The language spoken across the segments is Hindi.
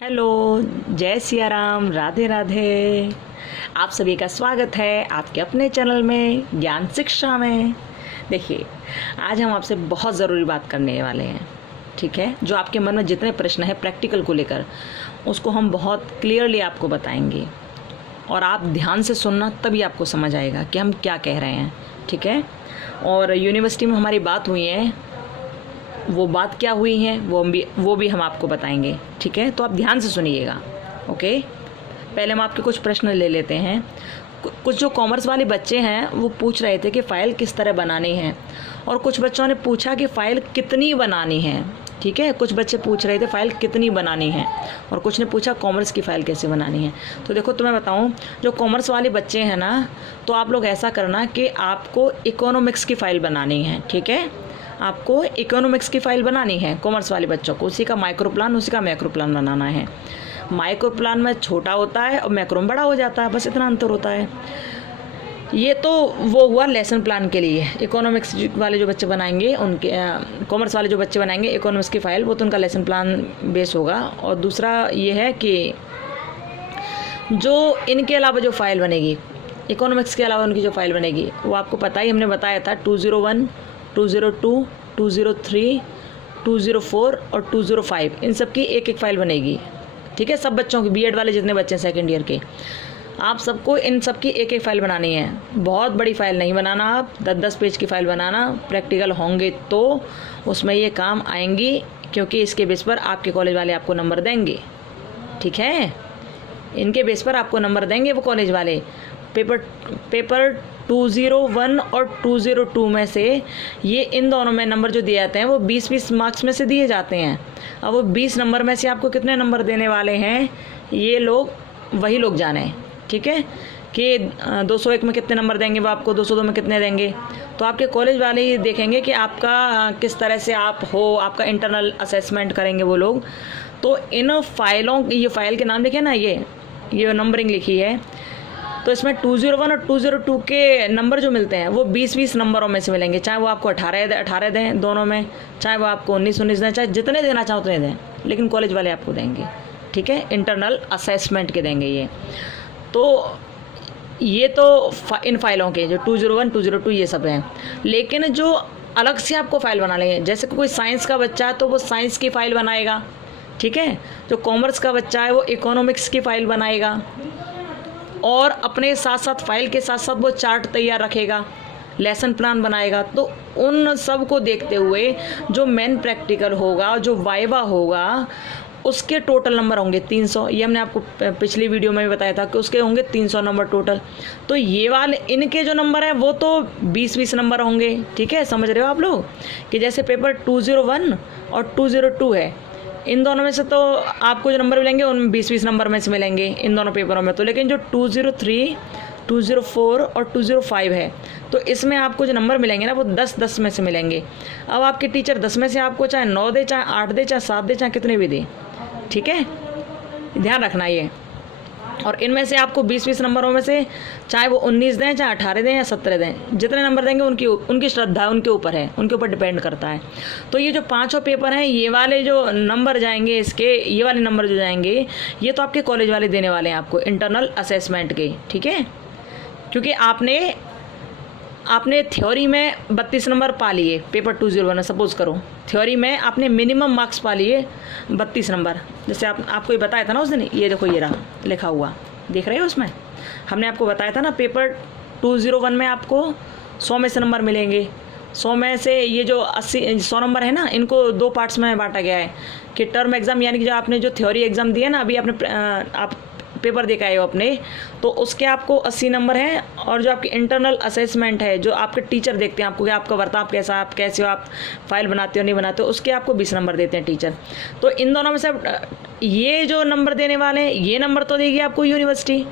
हेलो, जय सिया राम, राधे राधे। आप सभी का स्वागत है आपके अपने चैनल में ज्ञान शिक्षा में। देखिए, आज हम आपसे बहुत ज़रूरी बात करने वाले हैं, ठीक है। जो आपके मन में जितने प्रश्न हैं प्रैक्टिकल को लेकर, उसको हम बहुत क्लियरली आपको बताएंगे और आप ध्यान से सुनना, तभी आपको समझ आएगा कि हम क्या कह रहे हैं, ठीक है। और यूनिवर्सिटी में हमारी बात हुई है, वो बात क्या हुई है वो भी हम आपको बताएंगे, ठीक है। तो आप ध्यान से सुनिएगा, ओके। पहले हम आपके कुछ प्रश्न ले लेते हैं। कुछ जो कॉमर्स वाले बच्चे हैं वो पूछ रहे थे कि फ़ाइल किस तरह बनानी है, और कुछ बच्चों ने पूछा कि फ़ाइल कितनी बनानी है, ठीक है। कुछ बच्चे पूछ रहे थे फ़ाइल कितनी बनानी है, और कुछ ने पूछा कॉमर्स की फ़ाइल कैसे बनानी है। तो देखो, तुम्हें बताऊं, जो कॉमर्स वाले बच्चे हैं ना, तो आप लोग ऐसा करना कि आपको इकोनॉमिक्स की फ़ाइल बनानी है, ठीक है। आपको इकोनॉमिक्स की फ़ाइल बनानी है कॉमर्स वाले बच्चों को। उसी का माइक्रो प्लान, उसी का मैक्रो प्लान बनाना है। माइक्रो प्लान में छोटा होता है और मैक्रो में बड़ा हो जाता है, बस इतना अंतर होता है। ये तो वो हुआ लेसन प्लान के लिए। इकोनॉमिक्स वाले जो बच्चे बनाएंगे, उनके कॉमर्स वाले जो बच्चे बनाएंगे इकोनॉमिक्स की फ़ाइल, वो तो उनका लेसन प्लान बेस होगा। और दूसरा ये है कि जो इनके अलावा जो फ़ाइल बनेगी, इकोनॉमिक्स के अलावा उनकी जो फ़ाइल बनेगी, वो आपको पता ही, हमने बताया था 201, 202, 203, 204 और 205, इन सब की एक एक फ़ाइल बनेगी, ठीक है। सब बच्चों की, बीएड वाले जितने बच्चे हैं सेकेंड ईयर के, आप सबको इन सब की एक एक फ़ाइल बनानी है। बहुत बड़ी फ़ाइल नहीं बनाना, आप 10-10 पेज की फ़ाइल बनाना। प्रैक्टिकल होंगे तो उसमें ये काम आएंगी, क्योंकि इसके बेस पर आपके कॉलेज वाले आपको नंबर देंगे, ठीक है। इनके बेस पर आपको नंबर देंगे वो कॉलेज वाले। पेपर 201 और 202 में से ये इन दोनों में नंबर जो दिए जाते हैं वो 20-20 मार्क्स में से दिए जाते हैं। अब वो 20 नंबर में से आपको कितने नंबर देने वाले हैं, ये लोग वही लोग जाने, ठीक है। कि 201 में कितने नंबर देंगे वो आपको, 202 में कितने देंगे, तो आपके कॉलेज वाले ही देखेंगे कि आपका किस तरह से आप हो। आपका इंटरनल असेसमेंट करेंगे वो लोग। तो इन फाइलों, ये फ़ाइल के नाम देखिए ना, ये नंबरिंग लिखी है, तो इसमें 201 और 202 के नंबर जो मिलते हैं वो 20-20 नंबरों में से मिलेंगे। चाहे वो आपको 18 दें दोनों में, चाहे वो आपको 19 दें, चाहे जितने देना चाहो उतने दें, लेकिन कॉलेज वाले आपको देंगे, ठीक है। इंटरनल असेसमेंट के देंगे ये। तो ये तो इन फाइलों के जो 201, 202 ये सब हैं। लेकिन जो अलग से आपको फ़ाइल बना लेंगे, जैसे कोई साइंस का बच्चा है तो वो साइंस की फ़ाइल बनाएगा, ठीक है। जो कॉमर्स का बच्चा है वो इकोनॉमिक्स की फ़ाइल बनाएगा, और अपने साथ साथ फ़ाइल के साथ साथ वो चार्ट तैयार रखेगा, लेसन प्लान बनाएगा। तो उन सब को देखते हुए जो मेन प्रैक्टिकल होगा, जो वाइवा होगा, उसके टोटल नंबर होंगे 300। ये हमने आपको पिछली वीडियो में भी बताया था कि उसके होंगे 300 नंबर टोटल। तो ये वाले इनके जो नंबर हैं वो तो 20-20 नंबर होंगे, ठीक है। समझ रहे हो आप लोग कि जैसे पेपर 201 और 202 है, इन दोनों में से तो आपको जो नंबर मिलेंगे उनमें 20-20 नंबर में से मिलेंगे इन दोनों पेपरों में। तो लेकिन जो 203, 204 और 205 है, तो इसमें आपको जो नंबर मिलेंगे ना वो 10-10 में से मिलेंगे। अब आपके टीचर 10 में से आपको चाहे 9 दे, चाहे 8 दे, चाहे 7 दे, चाहे कितने भी दे, ठीक है। ध्यान रखना ये। और इनमें से आपको 20-20 नंबरों में से चाहे वो 19 दें, चाहे 18 दें या 17 दें, जितने नंबर देंगे उनकी श्रद्धा उनके ऊपर है, उनके ऊपर डिपेंड करता है। तो ये जो पांचों पेपर हैं, ये वाले जो नंबर जाएंगे इसके, ये वाले नंबर जो जाएंगे, ये तो आपके कॉलेज वाले देने वाले हैं आपको इंटरनल असेसमेंट के, ठीक है। क्योंकि आपने थ्योरी में 32 नंबर पा लिए पेपर 201, सपोज करो थ्योरी में आपने मिनिमम मार्क्स पा लिए 32 नंबर। जैसे आपको ये बताया था ना उस दिन, ये देखो ये रहा लिखा हुआ, देख रहे हो उसमें हमने आपको बताया था ना, पेपर 201 में आपको 100 में से नंबर मिलेंगे। 100 में से ये जो 100 नंबर है ना, इनको 2 पार्ट्स में बांटा गया है कि टर्म एग्ज़ाम, यानी कि जो आपने जो थ्योरी एग्ज़ाम दिया ना, अभी आप पेपर दे के आए हो अपने, तो उसके आपको 80 नंबर हैं। और जो आपकी इंटरनल असेसमेंट है, जो आपके टीचर देखते हैं आपको कि आपका बर्ताव कैसा, आप कैसे हो, आप फाइल बनाते हो नहीं बनाते हो, उसके आपको 20 नंबर देते हैं टीचर। तो इन दोनों में से ये जो नंबर देने वाले हैं, ये नंबर तो देगी आपको यूनिवर्सिटी,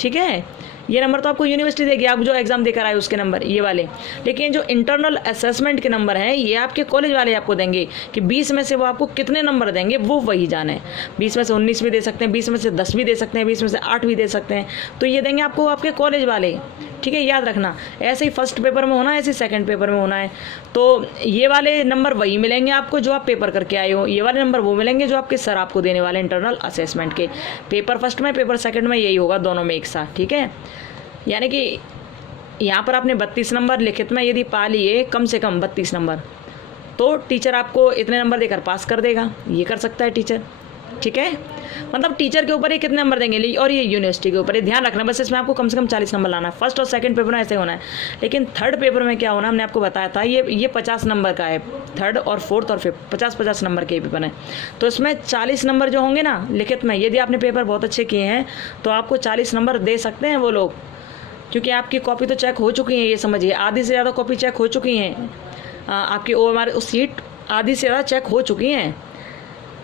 ठीक है। ये नंबर तो आपको यूनिवर्सिटी देगी, आप जो एग्ज़ाम देकर आए उसके नंबर, ये वाले। लेकिन जो इंटरनल असेसमेंट के नंबर हैं, ये आपके कॉलेज वाले आपको देंगे कि 20 में से वो आपको कितने नंबर देंगे, वो वही जाने। 20 में से 19 भी दे सकते हैं, 20 में से 10 भी दे सकते हैं, 20 में से 8 भी दे सकते हैं। तो ये देंगे आपको आपके कॉलेज वाले, ठीक है, याद रखना। ऐसे ही फर्स्ट पेपर में होना है, ऐसे ही सेकंड पेपर में होना है। तो ये वाले नंबर वही मिलेंगे आपको जो आप पेपर करके आए हो, ये वाले नंबर वो मिलेंगे जो आपके सर आपको देने वाले इंटरनल असेसमेंट के। पेपर फर्स्ट में, पेपर सेकंड में यही होगा, दोनों में एक साथ, ठीक है। यानी कि यहाँ पर आपने 32 नंबर लिखित में यदि पा लिए, कम से कम 32 नंबर, तो टीचर आपको इतने नंबर देकर पास कर देगा। ये कर सकता है टीचर, ठीक है। मतलब टीचर के ऊपर ये कितने नंबर देंगे, और ये यूनिवर्सिटी के ऊपर, ये ध्यान रखना। बस इसमें आपको कम से कम 40 नंबर लाना है। फर्स्ट और सेकंड पेपर में ऐसे होना है, लेकिन थर्ड पेपर में क्या होना, हमने आपको बताया था, ये 50 नंबर का है। थर्ड और फोर्थ और फिफ्थ 50-50 नंबर के पेपर है। तो इसमें 40 नंबर जो होंगे ना लिखित में, यदि आपने पेपर बहुत अच्छे किए हैं तो आपको 40 नंबर दे सकते हैं वो लोग, क्योंकि आपकी कॉपी तो चेक हो चुकी है। ये समझिए, आधी से ज़्यादा कॉपी चेक हो चुकी हैं आपकी, OMR सीट आधी से ज़्यादा चेक हो चुकी हैं।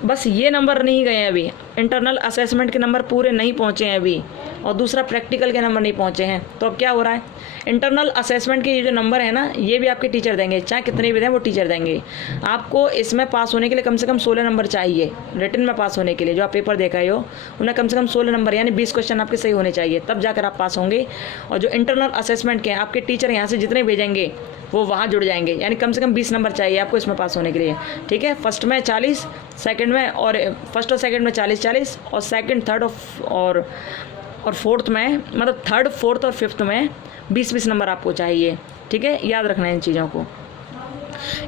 बस ये नंबर नहीं गए हैं अभी, इंटरनल असेसमेंट के नंबर पूरे नहीं पहुँचे हैं अभी, और दूसरा प्रैक्टिकल के नंबर नहीं पहुँचे हैं। तो अब क्या हो रहा है, इंटरनल असेसमेंट के ये जो नंबर है ना, ये भी आपके टीचर देंगे, चाहे कितने भी दें वो टीचर देंगे आपको। इसमें पास होने के लिए कम से कम 16 नंबर चाहिए। रिटन में पास होने के लिए जो आप पेपर देख रहे हो, उन्हें कम से कम 16 नंबर यानी 20 क्वेश्चन आपके सही होने चाहिए, तब जाकर आप पास होंगे। और जो इंटरनल असेसमेंट के आपके टीचर यहाँ से जितने भेजेंगे वो वहाँ जुड़ जाएंगे, यानी कम से कम 20 नंबर चाहिए आपको इसमें पास होने के लिए, ठीक है। फर्स्ट में 40, सेकंड में, और फर्स्ट और सेकंड में 40-40, और सेकंड, थर्ड और फोर्थ में, मतलब थर्ड, फोर्थ और फिफ्थ में 20-20 नंबर आपको चाहिए, ठीक है। याद रखना है इन चीज़ों को।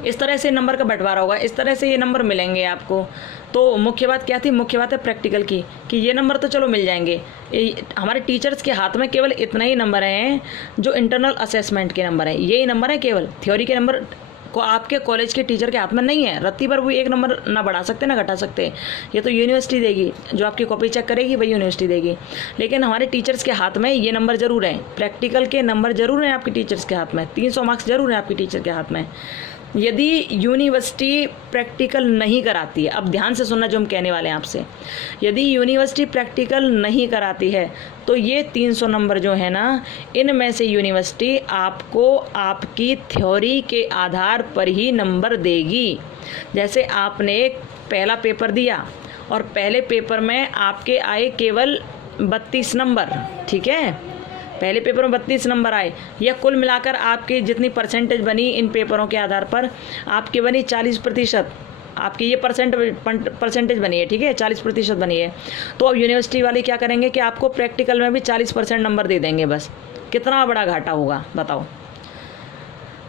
इस तरह से नंबर का बंटवारा होगा, इस तरह से ये नंबर मिलेंगे आपको। तो मुख्य बात क्या थी, मुख्य बात है प्रैक्टिकल की, कि ये नंबर तो चलो मिल जाएंगे। हमारे टीचर्स के हाथ में केवल इतना ही नंबर हैं जो इंटरनल असेसमेंट के नंबर हैं, यही नंबर है केवल। थ्योरी के नंबर को आपके कॉलेज के टीचर के हाथ में नहीं है। रत्ती पर वो एक नंबर ना बढ़ा सकते ना घटा सकते, ये तो यूनिवर्सिटी देगी, जो आपकी कॉपी चेक करेगी वही यूनिवर्सिटी देगी। लेकिन हमारे टीचर्स के हाथ में ये नंबर जरूर है, प्रैक्टिकल के नंबर जरूर हैं आपके टीचर्स के हाथ में, 300 मार्क्स जरूर हैं आपके टीचर के हाथ में। यदि यूनिवर्सिटी प्रैक्टिकल नहीं कराती है, अब ध्यान से सुनना जो हम कहने वाले हैं आपसे, यदि यूनिवर्सिटी प्रैक्टिकल नहीं कराती है तो ये 300 नंबर जो है ना, इनमें से यूनिवर्सिटी आपको आपकी थ्योरी के आधार पर ही नंबर देगी। जैसे आपने एक पहला पेपर दिया और पहले पेपर में आपके आए केवल 32 नंबर, ठीक है, पहले पेपर में 32 नंबर आए, या कुल मिलाकर आपकी जितनी परसेंटेज बनी इन पेपरों के आधार पर आपकी बनी 40%, आपकी ये परसेंटेज बनी है, ठीक है, 40% बनी है। तो अब यूनिवर्सिटी वाले क्या करेंगे कि आपको प्रैक्टिकल में भी 40% नंबर दे देंगे। बस कितना बड़ा घाटा होगा बताओ।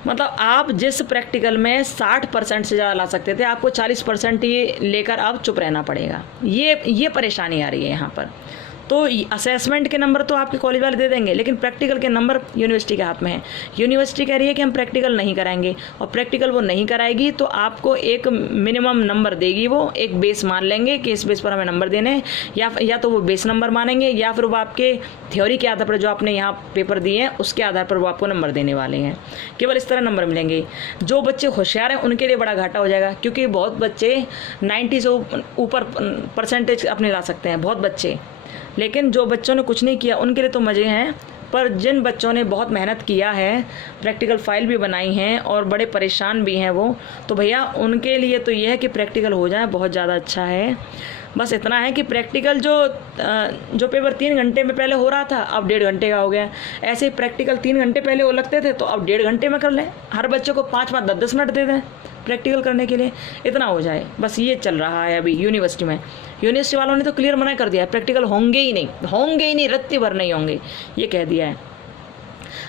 मतलब आप जिस प्रैक्टिकल में 60% से ज़्यादा ला सकते थे, आपको 40% ही लेकर अब चुप रहना पड़ेगा। ये परेशानी आ रही है यहाँ पर। तो असेसमेंट के नंबर तो आपके कॉलेज वाले दे देंगे, लेकिन प्रैक्टिकल के नंबर यूनिवर्सिटी के हाथ में है। यूनिवर्सिटी कह रही है कि हम प्रैक्टिकल नहीं कराएंगे, और प्रैक्टिकल वो नहीं कराएगी तो आपको एक मिनिमम नंबर देगी, वो एक बेस मान लेंगे कि इस बेस पर हमें नंबर देने हैं, या तो वो बेस नंबर मानेंगे, या फिर वो आपके थ्योरी के आधार पर जो आपने यहाँ पेपर दिए हैं उसके आधार पर वो आपको नंबर देने वाले हैं। केवल इस तरह नंबर मिलेंगे। जो बच्चे होशियार हैं उनके लिए बड़ा घाटा हो जाएगा, क्योंकि बहुत बच्चे 90 से ऊपर परसेंटेज अपने ला सकते हैं, बहुत बच्चे। लेकिन जो बच्चों ने कुछ नहीं किया उनके लिए तो मज़े हैं, पर जिन बच्चों ने बहुत मेहनत किया है, प्रैक्टिकल फाइल भी बनाई हैं और बड़े परेशान भी हैं वो, तो भैया उनके लिए तो ये है कि प्रैक्टिकल हो जाए, बहुत ज़्यादा अच्छा है। बस इतना है कि प्रैक्टिकल जो पेपर 3 घंटे में पहले हो रहा था अब 1.5 घंटे का हो गया। ऐसे ही प्रैक्टिकल 3 घंटे पहले वो लगते थे तो अब 1.5 घंटे में कर लें। हर बच्चे को 5-5, 10-10 मिनट दे दें प्रैक्टिकल करने के लिए, इतना हो जाए। बस ये चल रहा है अभी यूनिवर्सिटी में। यूनिवर्सिटी वालों ने तो क्लियर मना कर दिया है, प्रैक्टिकल होंगे ही नहीं, रत्ती भर नहीं होंगे, ये कह दिया है।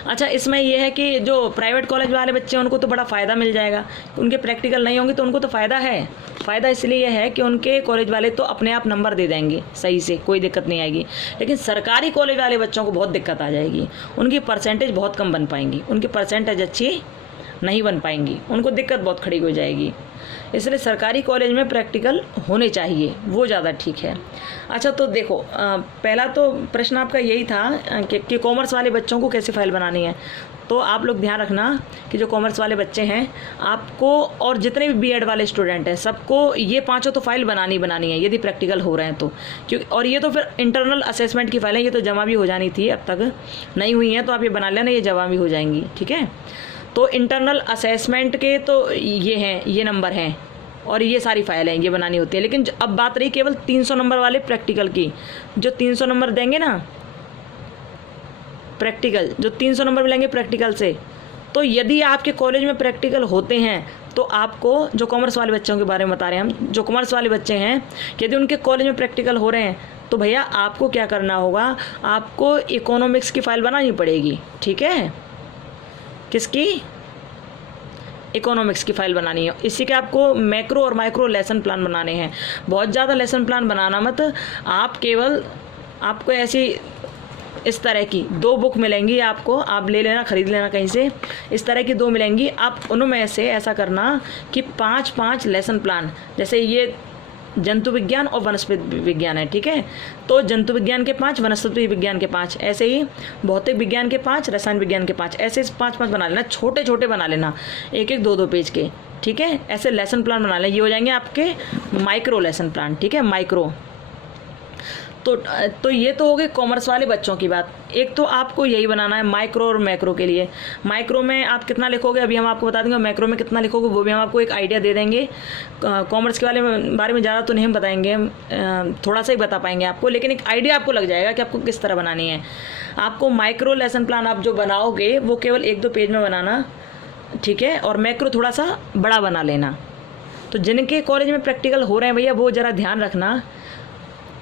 अच्छा, इसमें यह है कि जो प्राइवेट कॉलेज वाले बच्चे हैं उनको तो बड़ा फ़ायदा मिल जाएगा, उनके प्रैक्टिकल नहीं होंगे तो उनको तो फ़ायदा है। फ़ायदा इसलिए यह है कि उनके कॉलेज वाले तो अपने आप नंबर दे देंगे सही से, कोई दिक्कत नहीं आएगी। लेकिन सरकारी कॉलेज वाले बच्चों को बहुत दिक्कत आ जाएगी, उनकी परसेंटेज बहुत कम बन पाएंगी, उनकी परसेंटेज अच्छी नहीं बन पाएंगी, उनको दिक्कत बहुत खड़ी हो जाएगी। इसलिए सरकारी कॉलेज में प्रैक्टिकल होने चाहिए, वो ज़्यादा ठीक है। अच्छा, तो देखो पहला तो प्रश्न आपका यही था कि कॉमर्स वाले बच्चों को कैसे फाइल बनानी है। तो आप लोग ध्यान रखना कि जो कॉमर्स वाले बच्चे हैं आपको, और जितने भी बीएड वाले स्टूडेंट हैं, सबको ये 5 तो फाइल बनानी है यदि प्रैक्टिकल हो रहे हैं तो। क्योंकि और ये तो फिर इंटरनल असेसमेंट की फाइलें, ये तो जमा भी हो जानी थी, अब तक नहीं हुई हैं, तो आप ये बना लेना, ये जमा भी हो जाएंगी, ठीक है। तो इंटरनल असेसमेंट के तो ये हैं, ये नंबर हैं, और ये सारी फाइल हैं, ये बनानी होती है। लेकिन अब बात रही केवल 300 नंबर वाले प्रैक्टिकल की, जो 300 नंबर देंगे ना, प्रैक्टिकल जो 300 नंबर मिलेंगे प्रैक्टिकल से। तो यदि आपके कॉलेज में प्रैक्टिकल होते हैं तो आपको, जो कॉमर्स वाले बच्चों के बारे में बता रहे हैं हम, जो कॉमर्स वाले बच्चे हैं, यदि उनके कॉलेज में प्रैक्टिकल हो रहे हैं तो भैया आपको क्या करना होगा, आपको इकोनॉमिक्स की फ़ाइल बनानी पड़ेगी। ठीक है, किसकी? इकोनॉमिक्स की फ़ाइल बनानी है। इसी के आपको मैक्रो और माइक्रो लेसन प्लान बनाने हैं। बहुत ज़्यादा लेसन प्लान बनाना मत, आप केवल, आपको ऐसी इस तरह की 2 बुक मिलेंगी आपको, आप ले लेना, ख़रीद लेना कहीं से, इस तरह की 2 मिलेंगी। आप उनमें से ऐसा करना कि 5-5 लेसन प्लान, जैसे ये जंतु विज्ञान और वनस्पति विज्ञान है, ठीक है, तो जंतु विज्ञान के 5, वनस्पति विज्ञान के 5, ऐसे ही भौतिक विज्ञान के 5, रसायन विज्ञान के 5, ऐसे 5-5 बना लेना, छोटे छोटे बना लेना, 1-1, 2-2 पेज के। ठीक है, ऐसे लेसन प्लान बना लें, ये हो जाएंगे आपके माइक्रो लेसन प्लान। ठीक है, माइक्रो। तो ये तो हो गई कॉमर्स वाले बच्चों की बात। एक तो आपको यही बनाना है माइक्रो और मैक्रो के लिए। माइक्रो में आप कितना लिखोगे अभी हम आपको बता देंगे, मैक्रो में कितना लिखोगे वो भी हम आपको एक आइडिया दे देंगे। कॉमर्स के बारे में ज़्यादा तो नहीं हम बताएंगे, हम थोड़ा सा ही बता पाएंगे आपको, लेकिन एक आइडिया आपको लग जाएगा कि आपको किस तरह बनानी है। आपको माइक्रो लेसन प्लान आप जो बनाओगे वो केवल 1-2 पेज में बनाना, ठीक है, और मैक्रो थोड़ा सा बड़ा बना लेना। तो जिनके कॉलेज में प्रैक्टिकल हो रहे हैं भैया वो ज़रा ध्यान रखना।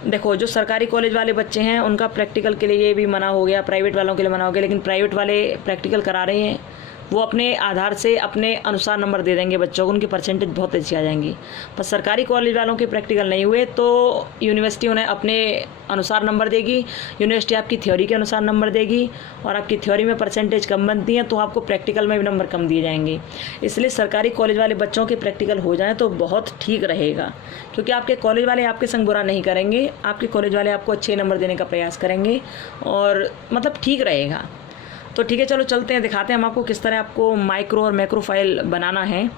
देखो, जो सरकारी कॉलेज वाले बच्चे हैं उनका प्रैक्टिकल के लिए भी मना हो गया, प्राइवेट वालों के लिए मना हो गया, लेकिन प्राइवेट वाले प्रैक्टिकल करा रहे हैं, वो अपने आधार से अपने अनुसार नंबर दे देंगे बच्चों को, उनकी परसेंटेज बहुत अच्छी आ जाएंगी। पर सरकारी कॉलेज वालों के प्रैक्टिकल नहीं हुए तो यूनिवर्सिटी उन्हें अपने अनुसार नंबर देगी, यूनिवर्सिटी आपकी थ्योरी के अनुसार नंबर देगी, और आपकी थ्योरी में परसेंटेज कम बनती है तो आपको प्रैक्टिकल में भी नंबर कम दिए जाएंगे। इसलिए सरकारी कॉलेज वाले बच्चों के प्रैक्टिकल हो जाएँ तो बहुत ठीक रहेगा, क्योंकि आपके कॉलेज वाले आपके संग बुरा नहीं करेंगे, आपके कॉलेज वाले आपको अच्छे नंबर देने का प्रयास करेंगे और मतलब ठीक रहेगा। तो ठीक है, चलो चलते हैं, दिखाते हैं हम आपको किस तरह आपको माइक्रो और मैक्रो फाइल बनाना है।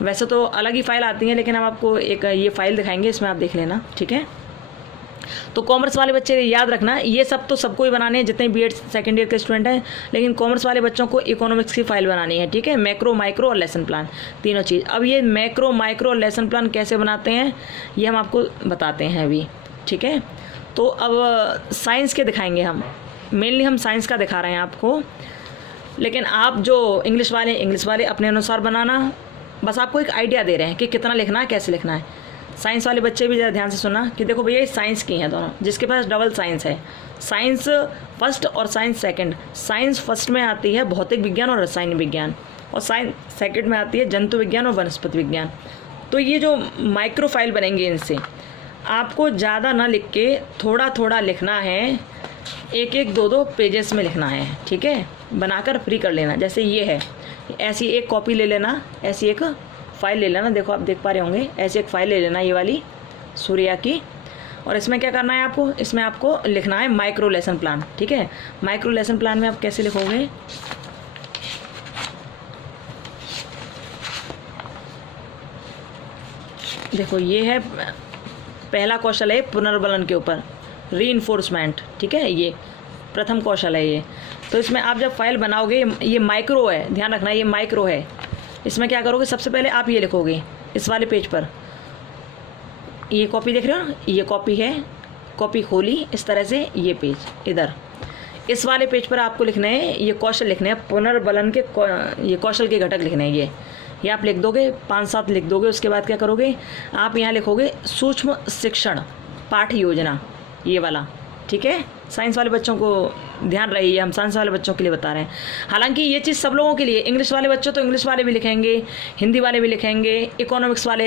वैसे तो अलग ही फाइल आती हैं, लेकिन हम आपको एक ये फाइल दिखाएंगे, इसमें आप देख लेना। ठीक है, तो कॉमर्स वाले बच्चे याद रखना, ये सब तो सबको ही बनाने हैं जितने बीएड सेकेंड ईयर के स्टूडेंट हैं, लेकिन कॉमर्स वाले बच्चों को इकोनॉमिक्स की फाइल बनानी है। ठीक है, मैक्रो, माइक्रो और लेसन प्लान, तीनों चीज़। अब ये मैक्रो, माइक्रो और लेसन प्लान कैसे बनाते हैं ये हम आपको बताते हैं अभी। ठीक है, तो अब साइंस के दिखाएंगे हम, मेनली हम साइंस का दिखा रहे हैं आपको, लेकिन आप जो इंग्लिश वाले अपने अनुसार बनाना, बस आपको एक आइडिया दे रहे हैं कि कितना लिखना है, कैसे लिखना है। साइंस वाले बच्चे भी ज़रा ध्यान से सुना कि देखो भैया ये साइंस की हैं दोनों, जिसके पास डबल साइंस है, साइंस फर्स्ट और साइंस सेकंड। साइंस फर्स्ट में आती है भौतिक विज्ञान और रसायन विज्ञान, और साइंस सेकंड में आती है जंतु विज्ञान और वनस्पति विज्ञान। तो ये जो माइक्रो फाइल बनेंगे, इनसे आपको ज़्यादा ना लिख के थोड़ा थोड़ा लिखना है, 1-1, 2-2 पेजेस में लिखना है। ठीक है, बनाकर फ्री कर लेना। जैसे ये है, ऐसी एक कॉपी ले लेना, ऐसी एक फ़ाइल ले लेना, देखो आप देख पा रहे होंगे, ऐसी एक फ़ाइल ले लेना ये वाली सूर्या की, और इसमें क्या करना है आपको, इसमें आपको लिखना है माइक्रो लेसन प्लान। ठीक है, माइक्रो लेसन प्लान में आप कैसे लिखोगे, देखो ये है पहला कौशल है पुनर्बलन के ऊपर, रीइंफोर्समेंट। ठीक है, ये प्रथम कौशल है ये। तो इसमें आप जब फाइल बनाओगे, ये माइक्रो है, ध्यान रखना ये माइक्रो है। इसमें क्या करोगे, सबसे पहले आप ये लिखोगे इस वाले पेज पर, ये कॉपी देख रहे हो, ये कॉपी है, कॉपी खोली इस तरह से, ये पेज इधर, इस वाले पेज पर आपको लिखने हैं ये कौशल, लिखने हैं पुनर्बलन के, ये कौशल के घटक लिखने हैं। ये आप लिख दोगे, 5-7 लिख दोगे। उसके बाद क्या करोगे, आप यहाँ लिखोगे सूक्ष्म शिक्षण पाठ योजना, ये वाला। ठीक है, साइंस वाले बच्चों को ध्यान रहिए, हम साइंस वाले बच्चों के लिए बता रहे हैं। हालांकि ये चीज़ सब लोगों के लिए, इंग्लिश वाले बच्चों तो इंग्लिश वाले भी लिखेंगे, हिंदी वाले भी लिखेंगे, इकोनॉमिक्स वाले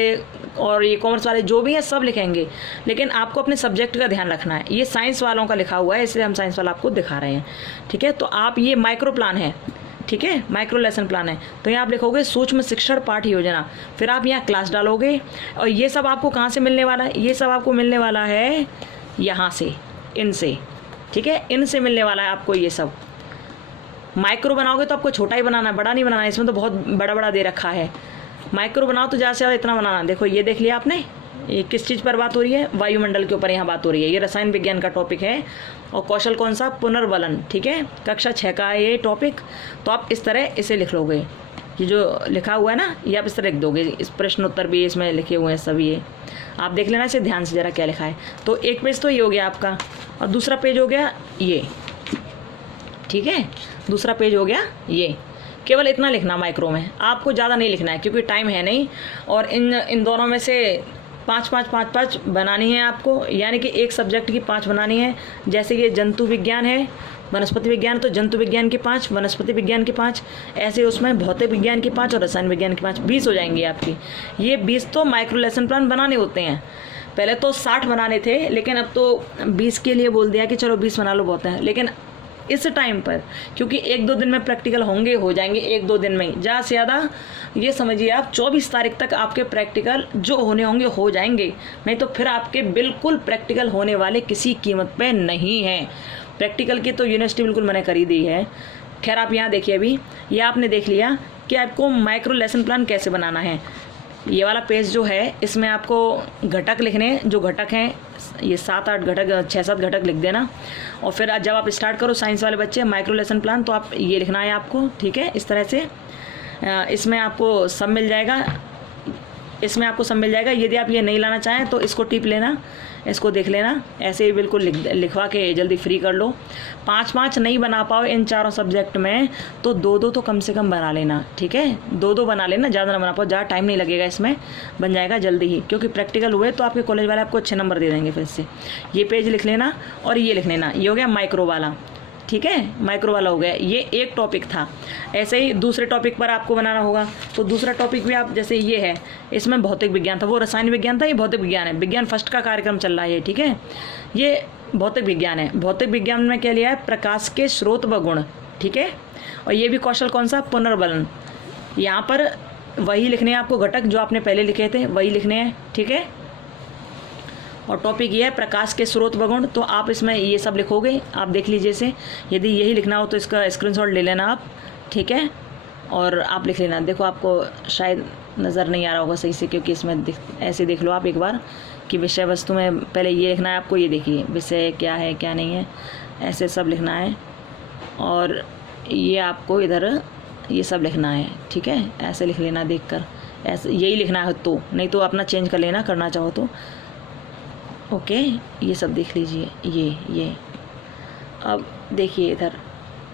और ये कॉमर्स वाले जो भी हैं सब लिखेंगे, लेकिन आपको अपने सब्जेक्ट का ध्यान रखना है। ये साइंस वालों का लिखा हुआ है, इसलिए हम साइंस वाला आपको दिखा रहे हैं। ठीक है, तो आप ये माइक्रो प्लान है, ठीक है, माइक्रो लेसन प्लान है, तो यहाँ आप लिखोगे सूक्ष्म शिक्षण पाठ योजना, फिर आप यहाँ क्लास डालोगे, और ये सब आपको कहाँ से मिलने वाला है, ये सब आपको मिलने वाला है यहाँ से, इनसे। ठीक है, इनसे मिलने वाला है आपको ये सब। माइक्रो बनाओगे तो आपको छोटा ही बनाना है, बड़ा नहीं बनाना है, इसमें तो बहुत बड़ा बड़ा दे रखा है। माइक्रो बनाओ तो ज़्यादा से ज़्यादा इतना बनाना। देखो ये देख लिया आपने, ये किस चीज़ पर बात हो रही है, वायुमंडल के ऊपर यहाँ बात हो रही है। ये रसायन विज्ञान का टॉपिक है, और कौशल कौन सा, पुनर्बलन। ठीक है, कक्षा 6 का है ये टॉपिक। तो आप इस तरह इसे लिख लोगे, ये जो लिखा हुआ है ना, ये आप इस तरह लिख दोगे। इस प्रश्न उत्तर भी इसमें लिखे हुए हैं सभी, ये आप देख लेना इसे ध्यान से ज़रा क्या लिखा है। तो एक पेज तो ये हो गया आपका, और दूसरा पेज हो गया ये, ठीक है, दूसरा पेज हो गया ये। केवल इतना लिखना माइक्रो में, आपको ज़्यादा नहीं लिखना है क्योंकि टाइम है नहीं। और इन दोनों में से 5 बनानी है आपको, यानी कि एक सब्जेक्ट की 5 बनानी है। जैसे ये जंतु विज्ञान है, वनस्पति विज्ञान, तो जंतु विज्ञान की 5, वनस्पति विज्ञान की 5, ऐसे उसमें भौतिक विज्ञान की 5 और रसायन विज्ञान की 5, 20 हो जाएंगी आपकी। ये 20 तो माइक्रो लेसन प्लान बनाने होते हैं। पहले तो 60 बनाने थे, लेकिन अब तो 20 के लिए बोल दिया कि चलो 20 बना लो, बहुत है। लेकिन इस टाइम पर क्योंकि 1-2 दिन में प्रैक्टिकल होंगे, हो जाएंगे 1-2 दिन में ही, ज़्यादा से ज़्यादा ये समझिए आप 24 तारीख तक आपके प्रैक्टिकल जो होने होंगे हो जाएंगे। नहीं तो फिर आपके बिल्कुल प्रैक्टिकल होने वाले किसी कीमत पे नहीं है। प्रैक्टिकल की तो यूनिवर्सिटी बिल्कुल मैंने कर ही दी है। खैर आप यहाँ देखिए, अभी ये आपने देख लिया कि आपको माइक्रो लेसन प्लान कैसे बनाना है। ये वाला पेज जो है इसमें आपको घटक लिखने, जो घटक हैं ये 7-8 घटक, 6-7 घटक लिख देना। और फिर जब आप स्टार्ट करो साइंस वाले बच्चे माइक्रो लेसन प्लान, तो आप ये लिखना है आपको, ठीक है। इस तरह से इसमें आपको सब मिल जाएगा, इसमें आपको सब मिल जाएगा। यदि आप ये नहीं लाना चाहें तो इसको टिप लेना, इसको देख लेना, ऐसे ही बिल्कुल लिखवा के जल्दी फ्री कर लो। 5-5 नहीं बना पाओ इन चारों सब्जेक्ट में तो 2-2 तो कम से कम बना लेना, ठीक है। 2-2 बना लेना, ज़्यादा ना बना पाओ, ज़्यादा टाइम नहीं लगेगा इसमें, बन जाएगा जल्दी ही। क्योंकि प्रैक्टिकल हुए तो आपके कॉलेज वाले आपको अच्छे नंबर दे देंगे। फिर से ये पेज लिख लेना और ये लिख लेना, ये हो गया माइक्रो वाला, ठीक है। माइक्रो वाला हो गया, ये एक टॉपिक था। ऐसे ही दूसरे टॉपिक पर आपको बनाना होगा, तो दूसरा टॉपिक भी आप, जैसे ये है, इसमें भौतिक विज्ञान था, वो रसायन विज्ञान था, ये भौतिक विज्ञान है। विज्ञान फर्स्ट का कार्यक्रम चल रहा है, ठीक है। ये भौतिक विज्ञान है। भौतिक विज्ञान में क्या लिया है, प्रकाश के स्रोत व गुण, ठीक है। और ये भी कौशल कौन सा, पुनर्बलन। यहाँ पर वही लिखने हैं आपको, घटक जो आपने पहले लिखे थे वही लिखने हैं, ठीक है। और टॉपिक ये है प्रकाश के स्रोत व गुण, तो आप इसमें ये सब लिखोगे, आप देख लीजिए इसे। यदि यही लिखना हो तो इसका स्क्रीनशॉट ले लेना आप, ठीक है। और आप लिख लेना। देखो आपको शायद नज़र नहीं आ रहा होगा सही से, क्योंकि इसमें ऐसे देख लो आप एक बार कि विषय वस्तु में पहले ये लिखना है आपको, ये देखिए विषय क्या है क्या नहीं है, ऐसे सब लिखना है। और ये आपको इधर ये सब लिखना है, ठीक है। ऐसे लिख लेना देखकर, ऐसे यही लिखना है, तो नहीं तो अपना चेंज कर लेना करना चाहो तो, ओके। ये सब देख लीजिए, ये अब देखिए इधर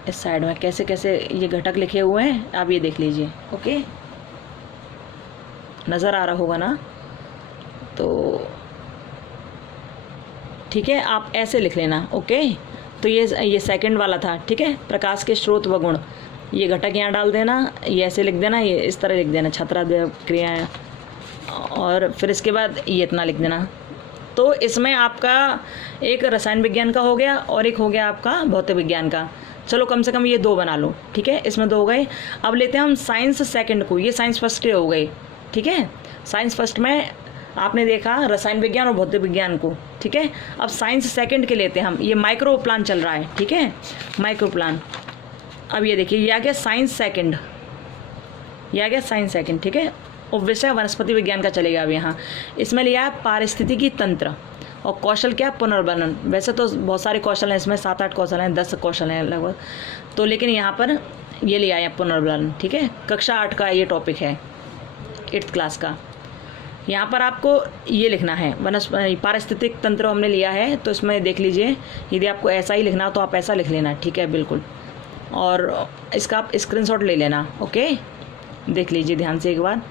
इस साइड में कैसे कैसे ये घटक लिखे हुए हैं, आप ये देख लीजिए, ओके। नज़र आ रहा होगा ना, तो ठीक है, आप ऐसे लिख लेना, ओके। तो ये सेकंड वाला था, ठीक है। प्रकाश के स्रोत व गुण, ये घटक यहाँ डाल देना, ये ऐसे लिख देना, ये इस तरह लिख देना, छात्राध्याय क्रियाएं। और फिर इसके बाद ये इतना लिख देना। तो इसमें आपका एक रसायन विज्ञान का हो गया और एक हो गया आपका भौतिक विज्ञान का। चलो कम से कम ये 2 बना लो, ठीक है। इसमें 2 हो गए। अब लेते हैं हम साइंस सेकंड को, ये साइंस फर्स्ट के हो गए, ठीक है। साइंस फर्स्ट में आपने देखा रसायन विज्ञान और भौतिक विज्ञान को, ठीक है। अब साइंस सेकंड के लेते हैं हम, ये माइक्रो प्लान चल रहा है, ठीक है, माइक्रो प्लान। अब ये देखिए, ये आ गया साइंस सेकंड, ये आ गया साइंस सेकंड, ठीक है। और विषय वनस्पति विज्ञान का चलेगा अब यहाँ। इसमें लिया है पारिस्थितिकी तंत्र और कौशल क्या, पुनर्बलन। वैसे तो बहुत सारे कौशल हैं इसमें, 7-8 कौशल हैं, 10 कौशल हैं लगभग, तो लेकिन यहाँ पर ये लिया है पुनर्बलन, ठीक है। कक्षा 8 का ये टॉपिक है, 8th क्लास का। यहाँ पर आपको ये लिखना है पारिस्थितिक तंत्र हमने लिया है, तो इसमें देख लीजिए, यदि आपको ऐसा ही लिखना हो तो आप ऐसा लिख लेना, ठीक है, बिल्कुल। और इसका आप स्क्रीनशॉट ले लेना, ओके। देख लीजिए ध्यान से एक बार,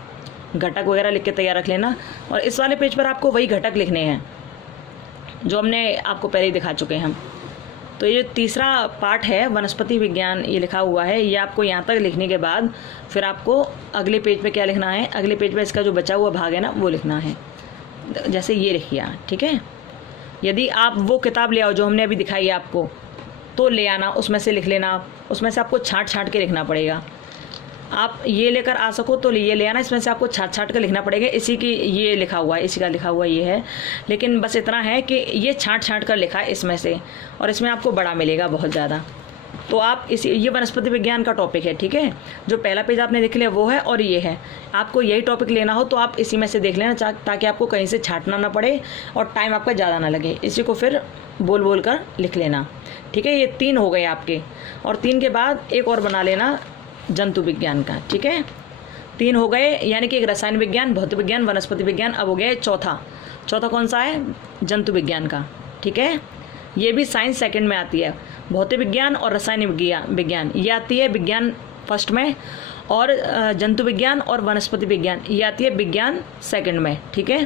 घटक वगैरह लिख के तैयार रख लेना। और इस वाले पेज पर आपको वही घटक लिखने हैं जो हमने आपको पहले ही दिखा चुके हैं हम। तो ये तीसरा पार्ट है वनस्पति विज्ञान, ये लिखा हुआ है। ये आपको यहाँ तक लिखने के बाद फिर आपको अगले पेज पे क्या लिखना है, अगले पेज पे इसका जो बचा हुआ भाग है ना वो लिखना है, जैसे ये लिखिए, ठीक है। यदि आप वो किताब ले आओ जो हमने अभी दिखाई है आपको, तो ले आना, उसमें से लिख लेना आप, उसमें से आपको छाँट के लिखना पड़ेगा। आप ये लेकर आ सको तो ये ले आना, इसमें से आपको छाँट कर लिखना पड़ेगा। इसी की ये लिखा हुआ है, इसी का लिखा हुआ ये है, लेकिन बस इतना है कि ये छाँट कर लिखा है इसमें से, और इसमें आपको बड़ा मिलेगा बहुत ज़्यादा। तो आप ये वनस्पति विज्ञान का टॉपिक है, ठीक है। जो पहला पेज आपने देख लिया वो है, और ये है। आपको यही टॉपिक लेना हो तो आप इसी में से देख लेना, ताकि आपको कहीं से छाँटना ना पड़े और टाइम आपका ज़्यादा ना लगे। इसी को फिर बोल कर लिख लेना, ठीक है। ये 3 हो गए आपके, और 3 के बाद एक और बना लेना जंतु विज्ञान का, ठीक है। 3 हो गए, यानी कि एक रसायन विज्ञान, भौतिक विज्ञान, वनस्पति विज्ञान। अब हो गया चौथा कौन सा है, जंतु विज्ञान का, ठीक है। ये भी साइंस सेकंड में आती है। भौतिक विज्ञान और रसायनिक विज्ञान ये आती है विज्ञान फर्स्ट में, और जंतु विज्ञान और वनस्पति विज्ञान ये आती है विज्ञान सेकंड में। ठीक है,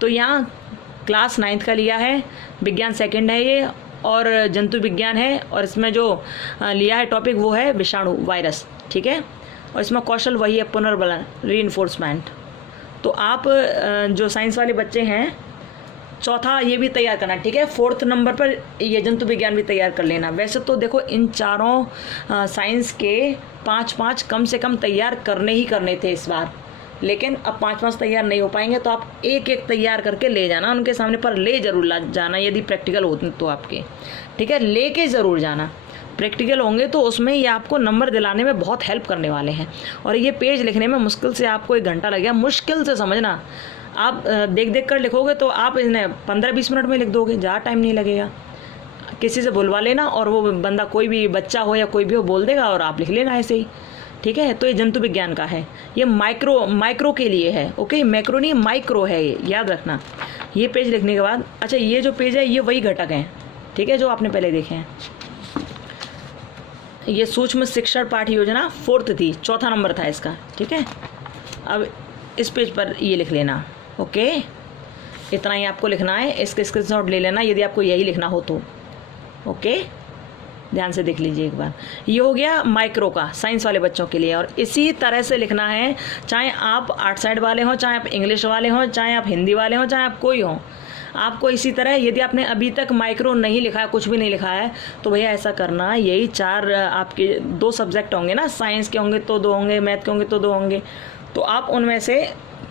तो यहाँ क्लास 9th का लिया है, विज्ञान सेकंड है ये, और जंतु विज्ञान है, और इसमें जो लिया है टॉपिक वो है विषाणु वायरस। ठीक है, और इसमें कौशल वही है पुनर्बलन रीइंफोर्समेंट। तो आप जो साइंस वाले बच्चे हैं चौथा ये भी तैयार करना। ठीक है, 4th नंबर पर ये जंतु विज्ञान भी तैयार कर लेना। वैसे तो देखो इन चारों साइंस के 5-5 कम से कम तैयार करने ही करने थे इस बार, लेकिन अब 5-5 तैयार नहीं हो पाएंगे, तो आप एक एक तैयार करके ले जाना उनके सामने, पर ले ज़रूर ला जाना यदि प्रैक्टिकल होते तो आपके। ठीक है, लेके ज़रूर जाना, प्रैक्टिकल होंगे तो उसमें ये आपको नंबर दिलाने में बहुत हेल्प करने वाले हैं। और ये पेज लिखने में मुश्किल से आपको 1 घंटा लगेगा, मुश्किल से समझना। आप देख देख कर लिखोगे तो आप इन्हें 15-20 मिनट में लिख दोगे, ज़्यादा टाइम नहीं लगेगा। किसी से बुलवा लेना और वो बंदा कोई भी बच्चा हो या कोई भी हो बोल देगा और आप लिख लेना ऐसे ही। ठीक है, तो ये जंतु विज्ञान का है, ये माइक्रो के लिए है। ओके, मैक्रो नहीं माइक्रो है ये, याद रखना। ये पेज लिखने के बाद अच्छा ये जो पेज है ये वही घटक हैं। ठीक है, जो आपने पहले देखे हैं। ये सूक्ष्म शिक्षण पाठ्य योजना 4th थी, 4था नंबर था इसका। ठीक है, अब इस पेज पर ये लिख लेना। ओके, इतना ही आपको लिखना है, इसके स्क्रीनशॉट ले लेना यदि आपको यही लिखना हो तो। ओके, ध्यान से देख लीजिए एक बार। ये हो गया माइक्रो का, साइंस वाले बच्चों के लिए। और इसी तरह से लिखना है, चाहे आप आर्ट साइड वाले हों, चाहे आप इंग्लिश वाले हों, चाहे आप हिंदी वाले हों, चाहे आप कोई हों, आपको इसी तरह। यदि आपने अभी तक माइक्रो नहीं लिखा है, कुछ भी नहीं लिखा है, तो भैया ऐसा करना, यही 4 आपके 2 सब्जेक्ट होंगे ना, साइंस के होंगे तो 2 होंगे, मैथ के होंगे तो 2 होंगे, तो आप उनमें से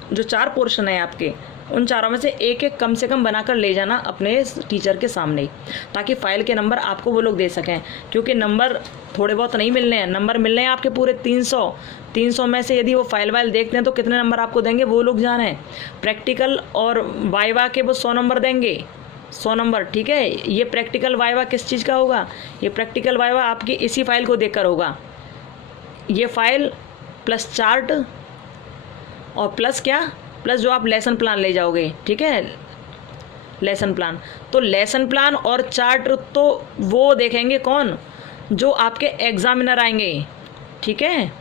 जो 4 पोर्शन है आपके, उन चारों में से एक एक कम से कम बनाकर ले जाना अपने टीचर के सामने, ताकि फाइल के नंबर आपको वो लोग दे सकें। क्योंकि नंबर थोड़े बहुत नहीं मिलने हैं, नंबर मिलने हैं आपके पूरे 300 में से यदि वो फाइल देखते हैं तो कितने नंबर आपको देंगे वो लोग जाने। प्रैक्टिकल और वाइवा के वो 100 नंबर देंगे, 100 नंबर। ठीक है, ये प्रैक्टिकल वाइवा किस चीज़ का होगा? ये प्रैक्टिकल वाइवा आपकी इसी फाइल को देखकर होगा। ये फाइल प्लस चार्ट और प्लस क्या, प्लस जो आप लेसन प्लान ले जाओगे। ठीक है, लेसन प्लान, तो लेसन प्लान और चार्ट तो वो देखेंगे कौन, जो आपके एग्जामिनर आएंगे। ठीक है,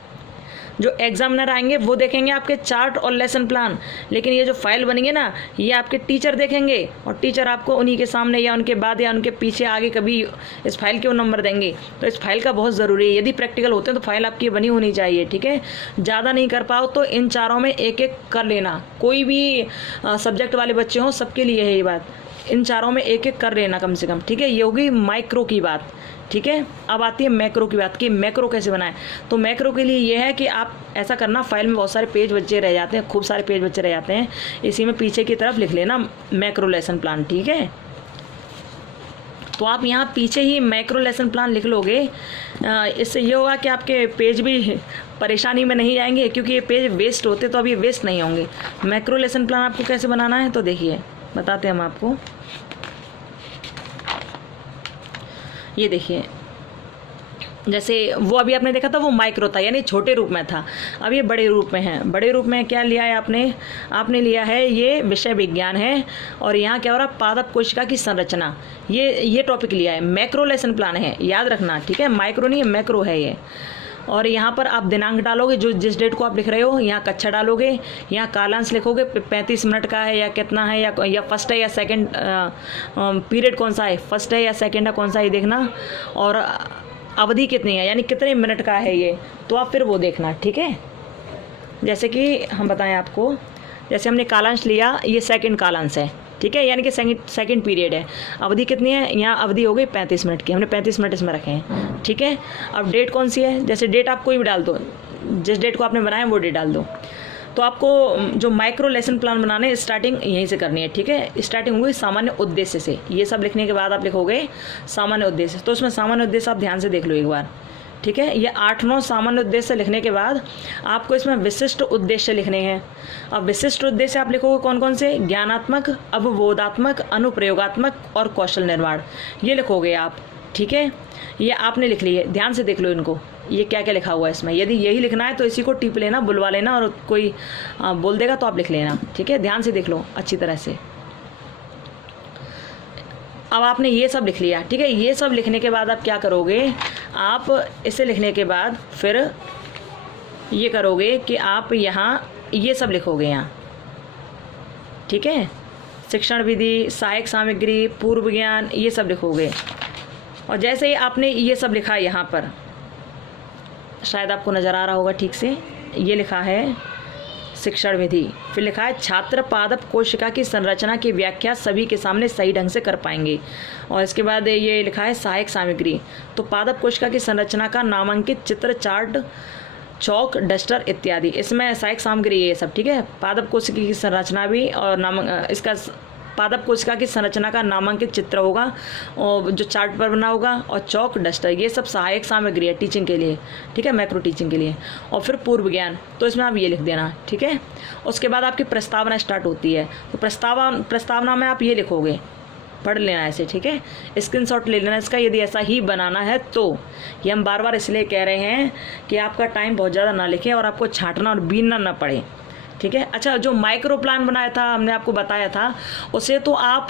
जो एग्जामिनर आएंगे वो देखेंगे आपके चार्ट और लेसन प्लान, लेकिन ये जो फाइल बनेंगे ना ये आपके टीचर देखेंगे, और टीचर आपको उन्हीं के सामने या उनके बाद या उनके पीछे आगे कभी इस फाइल के वो नंबर देंगे। तो इस फाइल का बहुत ज़रूरी है, यदि प्रैक्टिकल होते हैं तो फाइल आपकी बनी होनी चाहिए। ठीक है, ज़्यादा नहीं कर पाओ तो इन चारों में एक एक कर लेना, कोई भी सब्जेक्ट वाले बच्चे हों सबके लिए है ये बात, इन चारों में एक एक कर लेना कम से कम। ठीक है, ये होगी माइक्रो की बात। ठीक है, अब आती है मैक्रो की बात कि मैक्रो कैसे बनाएं। तो मैक्रो के लिए ये है कि आप ऐसा करना, फाइल में बहुत सारे पेज बच्चे रह जाते हैं, खूब सारे पेज बच्चे रह जाते हैं, इसी में पीछे की तरफ लिख लेना मैक्रो लेसन प्लान। ठीक है, तो आप यहाँ पीछे ही मैक्रो लेसन प्लान लिख लोगे, इससे ये होगा कि आपके पेज भी परेशानी में नहीं जाएंगे, क्योंकि ये पेज वेस्ट होते तो अब ये वेस्ट नहीं होंगे। मैक्रो लेसन प्लान आपको कैसे बनाना है तो देखिए बताते हैं हम आपको। ये देखिए, जैसे वो अभी आपने देखा था वो माइक्रो था, यानी छोटे रूप में था, अब ये बड़े रूप में है। बड़े रूप में क्या लिया है आपने लिया है ये विषय विज्ञान है, और यहाँ क्या हो रहा है, पादप कोशिका की संरचना, ये टॉपिक लिया है। मैक्रो लेसन प्लान है, याद रखना। ठीक है, माइक्रो नहीं है, मैक्रो है ये। और यहाँ पर आप दिनांक डालोगे, जो जिस डेट को आप लिख रहे हो, यहाँ कक्षा डालोगे, यहाँ कालांश लिखोगे, 35 मिनट का है या कितना है, या फर्स्ट है या सेकंड, पीरियड कौन सा है, फर्स्ट है या सेकंड है कौन सा, ये देखना, और अवधि कितनी है, यानी कितने मिनट का है ये, तो आप फिर वो देखना। ठीक है, जैसे कि हम बताएं आपको, जैसे हमने कालांश लिया, ये सेकंड कालांश है। ठीक है, यानी कि सेकंड पीरियड है। अवधि कितनी है, यहाँ अवधि हो गई 35 मिनट की, हमने 35 मिनट इसमें रखे हैं। ठीक है, अब डेट कौन सी है, जैसे डेट आप कोई भी डाल दो, जिस डेट को आपने बनाया वो डेट डाल दो। तो आपको जो माइक्रो लेसन प्लान बनाने स्टार्टिंग यहीं से करनी है। ठीक है, स्टार्टिंग होगी सामान्य उद्देश्य से। ये सब लिखने के बाद आप लिखोगे सामान्य उद्देश्य, तो उसमें सामान्य उद्देश्य आप ध्यान से देख लो एक बार। ठीक है, ये 8-9 सामान्य उद्देश्य लिखने के बाद आपको इसमें विशिष्ट उद्देश्य लिखने हैं। अब विशिष्ट उद्देश्य आप लिखोगे कौन कौन से, ज्ञानात्मक, अवबोधात्मक, अनुप्रयोगात्मक और कौशल निर्माण, ये लिखोगे आप। ठीक है, ये आपने लिख ली है, ध्यान से देख लो इनको, ये क्या क्या लिखा हुआ है इसमें। यदि यही लिखना है तो इसी को टिप लेना, बुलवा लेना, और कोई बोल देगा तो आप लिख लेना। ठीक है, ध्यान से देख लो अच्छी तरह से। अब आपने ये सब लिख लिया, ठीक है। ये सब लिखने के बाद आप क्या करोगे, आप इसे लिखने के बाद फिर ये करोगे कि आप यहाँ ये सब लिखोगे यहाँ, ठीक है। शिक्षण विधि, सहायक सामग्री, पूर्व ज्ञान, ये सब लिखोगे। और जैसे ही आपने ये सब लिखा यहाँ पर, शायद आपको नज़र आ रहा होगा ठीक से, ये लिखा है शिक्षण विधि, फिर लिखा है छात्र पादप कोशिका की संरचना की व्याख्या सभी के सामने सही ढंग से कर पाएंगे। और इसके बाद ये लिखा है सहायक सामग्री, तो पादप कोशिका की संरचना का नामांकित चित्र, चार्ट, चौक, डस्टर इत्यादि, इसमें सहायक सामग्री ये सब, ठीक है। पादप कोशिका की संरचना भी और इसका पादप कोशिका की संरचना का नामांकित चित्र होगा और जो चार्ट पर बना होगा, और चौक, डस्टर, ये सब सहायक सामग्री है टीचिंग के लिए, ठीक है, मैक्रो टीचिंग के लिए। और फिर पूर्व ज्ञान, तो इसमें आप ये लिख देना, ठीक है। उसके बाद आपकी प्रस्तावना स्टार्ट होती है, तो प्रस्तावना में आप ये लिखोगे, पढ़ लेना ऐसे, ठीक है। स्क्रीनशॉट ले लेना इसका, यदि ऐसा ही बनाना है तो। ये हम बार बार इसलिए कह रहे हैं कि आपका टाइम बहुत ज़्यादा ना लिखें और आपको छांटना और बीनना ना पड़े, ठीक है। अच्छा, जो माइक्रो प्लान बनाया था, हमने आपको बताया था, उसे तो आप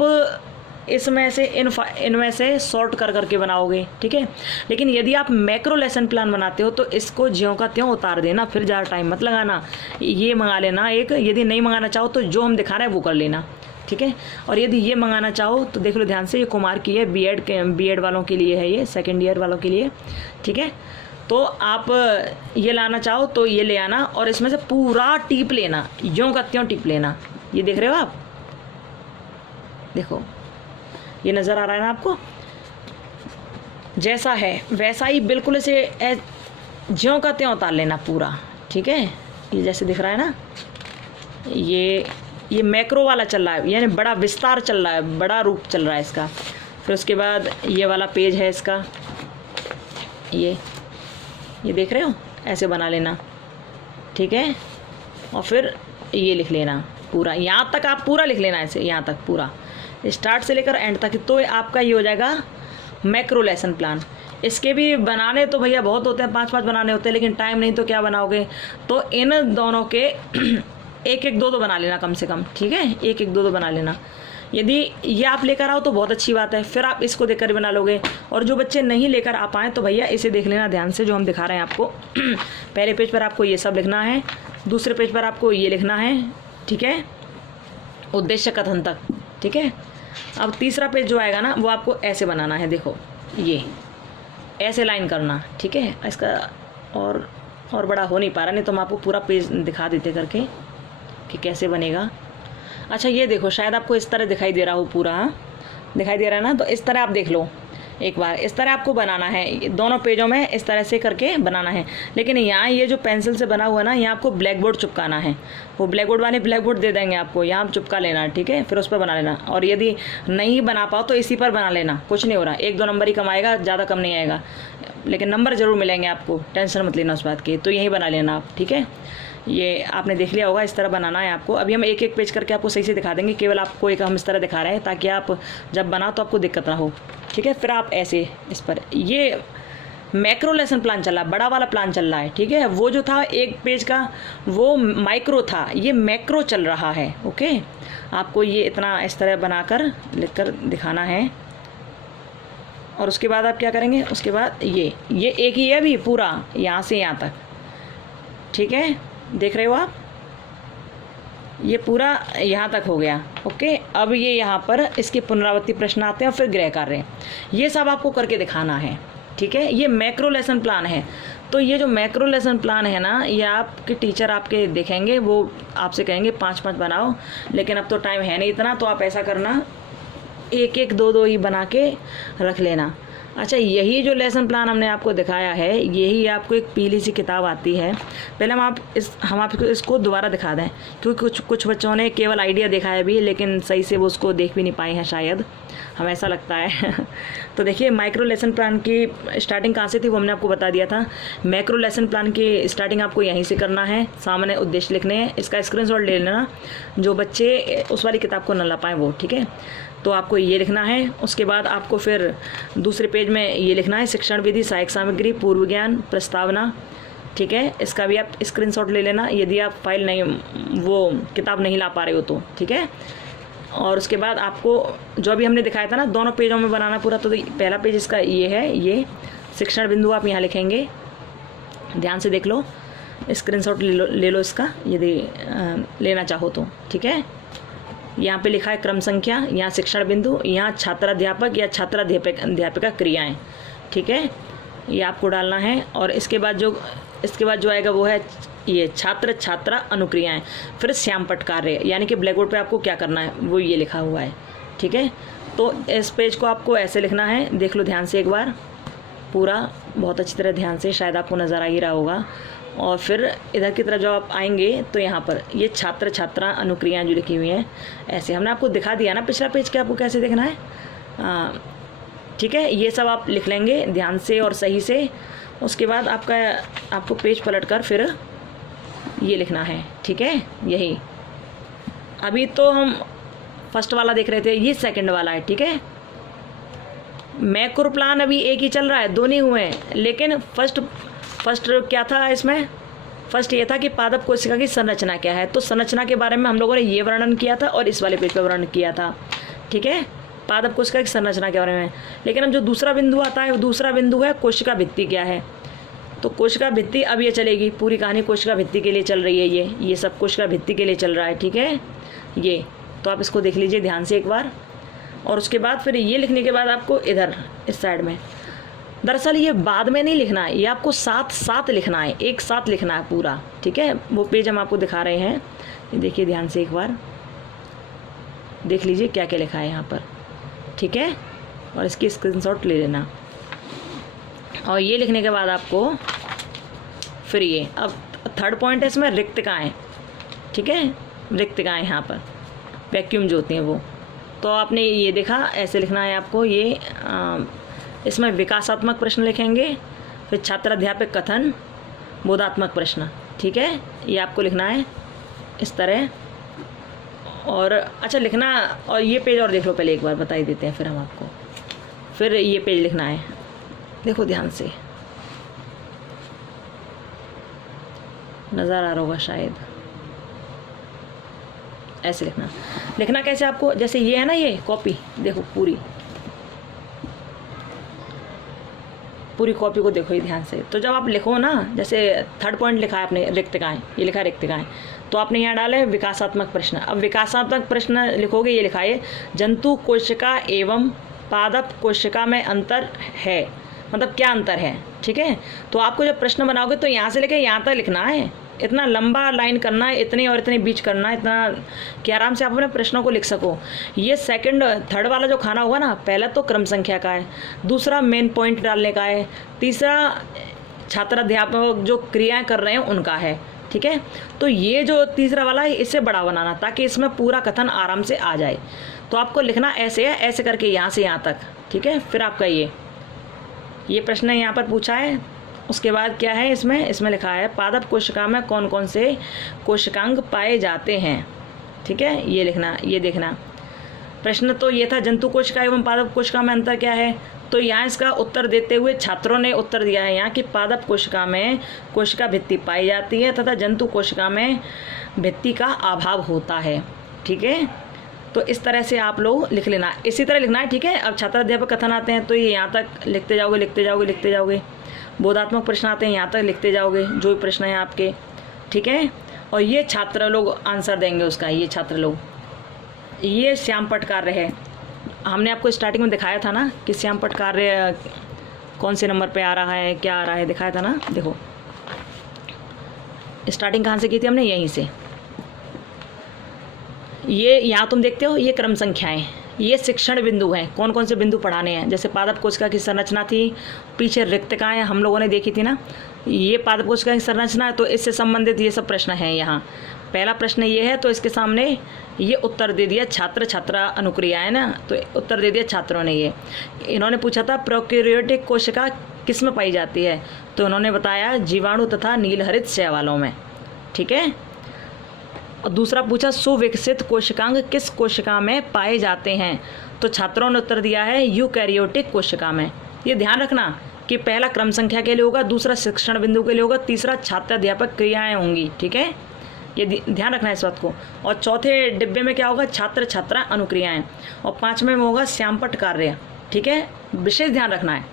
इसमें से इनमें से सॉर्ट कर करके बनाओगे, ठीक है। लेकिन यदि आप मैक्रो लेसन प्लान बनाते हो तो इसको ज्यों का त्यों उतार देना, फिर ज़्यादा टाइम मत लगाना। ये मंगा लेना एक, यदि नहीं मंगाना चाहो तो जो हम दिखा रहे हैं वो कर लेना, ठीक है। और यदि ये मंगाना चाहो तो देख लो ध्यान से, ये कुमार की है, बीएड वालों के लिए है, ये सेकेंड ईयर वालों के लिए, ठीक है। तो आप ये लाना चाहो तो ये ले आना और इसमें से पूरा टीप लेना, ज्यों का त्यों टीप लेना। ये देख रहे हो आप, देखो ये नज़र आ रहा है ना आपको, जैसा है वैसा ही बिल्कुल इसे ज्यों का त्यों उतार लेना पूरा, ठीक है। ये जैसे दिख रहा है ना, ये मैक्रो वाला चल रहा है, यानी बड़ा विस्तार चल रहा है, बड़ा रूप चल रहा है इसका। फिर उसके बाद ये वाला पेज है इसका, ये देख रहे हो, ऐसे बना लेना, ठीक है। और फिर ये लिख लेना पूरा, यहाँ तक आप पूरा लिख लेना ऐसे, यहाँ तक पूरा, स्टार्ट से लेकर एंड तक। तो आपका ये हो जाएगा मैक्रो लेसन प्लान। इसके भी बनाने तो भैया बहुत होते हैं, 5-5 बनाने होते हैं, लेकिन टाइम नहीं तो क्या बनाओगे। तो इन दोनों के एक एक दो बना लेना कम से कम, ठीक है, एक एक दो बना लेना। यदि ये आप लेकर आओ तो बहुत अच्छी बात है, फिर आप इसको देखकर बना लोगे। और जो बच्चे नहीं लेकर आ पाएँ तो भैया इसे देख लेना ध्यान से, जो हम दिखा रहे हैं आपको। पहले पेज पर आपको ये सब लिखना है, दूसरे पेज पर आपको ये लिखना है, ठीक है, उद्देश्य कथन तक, ठीक है। अब तीसरा पेज जो आएगा ना, वो आपको ऐसे बनाना है, देखो ये ऐसे लाइन करना, ठीक है। इसका और बड़ा हो नहीं पा रहा, नहीं तो हम आपको पूरा पेज दिखा देते करके कि कैसे बनेगा। अच्छा ये देखो, शायद आपको इस तरह दिखाई दे रहा हो, पूरा दिखाई दे रहा है ना, तो इस तरह आप देख लो एक बार, इस तरह आपको बनाना है, दोनों पेजों में इस तरह से करके बनाना है। लेकिन यहाँ ये जो पेंसिल से बना हुआ है ना, यहाँ आपको ब्लैक बोर्ड चिपकाना है, वो ब्लैक बोर्ड वाले ब्लैक बोर्ड दे देंगे आपको, यहाँ चिपका लेना, ठीक है। फिर उस पर बना लेना, और यदि नहीं बना पाओ तो इसी पर बना लेना, कुछ नहीं हो रहा, 1-2 नंबर ही कमाएगा, ज़्यादा कम नहीं आएगा, लेकिन नंबर ज़रूर मिलेंगे आपको, टेंशन मत लेना उस बात की। तो यही बना लेना आप, ठीक है। ये आपने देख लिया होगा, इस तरह बनाना है आपको। अभी हम एक एक पेज करके आपको सही से दिखा देंगे, केवल आपको एक हम इस तरह दिखा रहे हैं ताकि आप जब बनाओ तो आपको दिक्कत ना हो, ठीक है। फिर आप ऐसे इस पर, ये मैक्रो लेसन प्लान चल रहा है, बड़ा वाला प्लान चल रहा है, ठीक है। वो जो था एक पेज का वो माइक्रो था, ये मैक्रो चल रहा है, ओके। आपको ये इतना इस तरह बनाकर लिख कर दिखाना है। और उसके बाद आप क्या करेंगे, उसके बाद ये एक ही है अभी पूरा, यहाँ से यहाँ तक, ठीक है, देख रहे हो आप, ये पूरा यहाँ तक हो गया, ओके। अब ये यहाँ पर इसके पुनरावृत्ति प्रश्न आते हैं और फिर गृह कार्य, ये सब आपको करके दिखाना है, ठीक है। ये मैक्रो लेसन प्लान है। तो ये जो मैक्रो लेसन प्लान है ना, ये आपके टीचर आपके देखेंगे, वो आपसे कहेंगे 5-5 बनाओ, लेकिन अब तो टाइम है नहीं इतना, तो आप ऐसा करना, 1-1, 2-2 ही बना के रख लेना। अच्छा, यही जो लेसन प्लान हमने आपको दिखाया है, यही आपको एक पीली सी किताब आती है। पहले हम आपको इसको दोबारा दिखा दें, क्योंकि कुछ बच्चों ने केवल आइडिया देखा है भी, लेकिन सही से वो उसको देख भी नहीं पाए हैं शायद, हमें ऐसा लगता है। तो देखिए, माइक्रो लेसन प्लान की स्टार्टिंग कहाँ से थी वो हमने आपको बता दिया था। मैक्रो लेसन प्लान की स्टार्टिंग आपको यहीं से करना है, सामने उद्देश्य लिखने हैं। इसका स्क्रीनशॉट ले लेना, जो बच्चे उस वाली किताब को न ला पाएँ वो, ठीक है। तो आपको ये लिखना है। उसके बाद आपको फिर दूसरे पेज में ये लिखना है, शिक्षण विधि, सहायक सामग्री, पूर्व ज्ञान, प्रस्तावना, ठीक है। इसका भी आप स्क्रीनशॉट ले लेना, यदि आप फाइल नहीं, वो किताब नहीं ला पा रहे हो तो, ठीक है। और उसके बाद आपको जो अभी हमने दिखाया था ना दोनों पेजों में बनाना पूरा, तो पहला पेज इसका ये है, ये शिक्षण बिंदु आप यहाँ लिखेंगे, ध्यान से देख लो, स्क्रीनशॉट ले लो इसका यदि लेना चाहो तो, ठीक है। यहाँ पे लिखा है क्रम संख्या, यहाँ शिक्षण बिंदु, यहाँ छात्राध्यापक या छात्राध्यापिका क्रियाएं, ठीक है, ये आपको डालना है। और इसके बाद जो आएगा वो है ये छात्र छात्रा अनुक्रियाएं, फिर श्यामपट्ट कार्य, यानी कि ब्लैक बोर्ड पे आपको क्या करना है वो ये लिखा हुआ है, ठीक है। तो इस पेज को आपको ऐसे लिखना है, देख लो ध्यान से एक बार पूरा, बहुत अच्छी तरह ध्यान से, शायद आपको नज़र आ ही रहा होगा। और फिर इधर की तरफ जब आप आएंगे तो यहाँ पर ये छात्र छात्रा अनुक्रियाएं जो लिखी हुई हैं, ऐसे हमने आपको दिखा दिया ना पिछला पेज के आपको कैसे देखना है, ठीक है। ये सब आप लिख लेंगे ध्यान से और सही से। उसके बाद आपको पेज पलट कर फिर ये लिखना है, ठीक है। यही अभी तो हम फर्स्ट वाला देख रहे थे, ये सेकंड वाला है, ठीक है। मैक्रो प्लान अभी एक ही चल रहा है, दो नहीं हुए हैं, लेकिन फर्स्ट क्या था इसमें, फर्स्ट ये था कि पादप कोशिका की संरचना क्या है, तो संरचना के बारे में हम लोगों ने ये वर्णन किया था और इस वाले पेज पर वर्णन किया था, ठीक है, पादप कोशिका की संरचना के बारे में। लेकिन अब जो दूसरा बिंदु आता है, वो दूसरा बिंदु है कोशिका भित्ति क्या है। तो कोशिका भित्ति अब ये चलेगी, पूरी कहानी कोशिका भित्ति के लिए चल रही है, ये सब कोशिका भित्ति के लिए चल रहा है, ठीक है। ये तो आप इसको देख लीजिए ध्यान से एक बार। और उसके बाद फिर ये लिखने के बाद आपको इधर इस साइड में, दरअसल ये बाद में नहीं लिखना है, ये आपको साथ साथ लिखना है, एक साथ लिखना है पूरा, ठीक है। वो पेज हम आपको दिखा रहे हैं, ये देखिए ध्यान से एक बार देख लीजिए क्या क्या लिखा है यहाँ पर, ठीक है। और इसकी स्क्रीनशॉट ले लेना। और ये लिखने के बाद आपको फिर ये, अब थर्ड पॉइंट है इसमें रिक्तकाएँ, ठीक है, रिक्तकाएँ यहाँ पर वैक्यूम जो होती हैं वो। तो आपने ये देखा ऐसे लिखना है आपको, ये इसमें विकासात्मक प्रश्न लिखेंगे, फिर छात्राध्यापक कथन, बोधात्मक प्रश्न, ठीक है, ये आपको लिखना है इस तरह। और अच्छा लिखना, और ये पेज और देख लो पहले एक बार, बता ही देते हैं फिर हम आपको। फिर ये पेज लिखना है, देखो ध्यान से, नज़र आ रहा होगा शायद, ऐसे लिखना कैसे आपको, जैसे ये है ना ये कॉपी, देखो पूरी कॉपी को देखो ही ध्यान से। तो जब आप लिखो ना, जैसे थर्ड पॉइंट लिखा है आपने रिक्तकाएँ, ये लिखा है रिक्तकाएँ, तो आपने यहाँ डाले विकासात्मक प्रश्न। अब विकासात्मक प्रश्न लिखोगे, ये लिखा है जंतु कोशिका एवं पादप कोशिका में अंतर है, मतलब क्या अंतर है, ठीक है। तो आपको जब प्रश्न बनाओगे तो यहाँ से लेकर यहाँ तक लिखना है, इतना लंबा लाइन करना है, इतनी और इतनी बीच करना है, इतना कि आराम से आप अपने प्रश्नों को लिख सको। ये सेकंड थर्ड वाला जो खाना होगा ना, पहला तो क्रम संख्या का है, दूसरा मेन पॉइंट डालने का है, तीसरा छात्राध्यापक जो क्रियाएं कर रहे हैं उनका है, ठीक है। तो ये जो तीसरा वाला है इससे बड़ा बनाना, ताकि इसमें पूरा कथन आराम से आ जाए। तो आपको लिखना ऐसे है, ऐसे करके यहाँ से यहाँ तक, ठीक है। फिर आपका ये प्रश्न यहाँ पर पूछा है। उसके बाद क्या है इसमें लिखा है पादप कोशिका में कौन कौन से कोशिकांग पाए जाते हैं, ठीक है, ये लिखना, ये देखना। प्रश्न तो ये था जंतु कोशिका एवं पादप कोशिका में अंतर क्या है, तो यहाँ इसका उत्तर देते हुए छात्रों ने उत्तर दिया है यहाँ कि पादप कोशिका में कोशिका भित्ति पाई जाती है तथा जंतु कोशिका में भित्ति का अभाव होता है, ठीक है। तो इस तरह से आप लोग लिख लेना, इसी तरह लिखना है, ठीक है। अब छात्राध्यापक कथन आते हैं तो ये यहाँ तक लिखते जाओगे। बोधात्मक प्रश्न आते हैं, यहाँ तक लिखते जाओगे जो भी प्रश्न है आपके, ठीक है। और ये छात्र लोग आंसर देंगे उसका, ये छात्र लोग, ये श्यामपट्ट कार्य है। हमने आपको स्टार्टिंग में दिखाया था ना कि श्यामपट्ट कार्य कौन से नंबर पे आ रहा है, क्या आ रहा है, दिखाया था ना। देखो स्टार्टिंग कहाँ से की थी हमने, यहीं से। ये यहाँ तुम देखते हो ये क्रम संख्याएं, ये शिक्षण बिंदु हैं, कौन कौन से बिंदु पढ़ाने हैं। जैसे पादप कोशिका की संरचना थी, पीछे रिक्तकाएं हम लोगों ने देखी थी ना, ये पादप कोशिका की संरचना है, तो इससे संबंधित ये सब प्रश्न हैं। यहाँ पहला प्रश्न ये है, तो इसके सामने ये उत्तर दे दिया छात्र छात्रा अनुक्रिया है ना, तो उत्तर दे दिया छात्रों ने। ये इन्होंने पूछा था प्रोकैरियोटिक कोशिका किस में पाई जाती है, तो उन्होंने बताया जीवाणु तथा नीलहरित शैवालों में, ठीक है। और दूसरा पूछा सुविकसित कोशिकांग किस कोशिका में पाए जाते हैं, तो छात्रों ने उत्तर दिया है यूकैरियोटिक कोशिका में। ये ध्यान रखना कि पहला क्रम संख्या के लिए होगा, दूसरा शिक्षण बिंदु के लिए होगा, तीसरा छात्राध्यापक क्रियाएं होंगी, ठीक है। ये ध्यान रखना है इस बात को। और चौथे डिब्बे में क्या होगा, छात्र छात्रा अनुक्रियाएं, और 5वें में होगा श्यामपट्ट कार्य। ठीक है, विशेष ध्यान रखना है।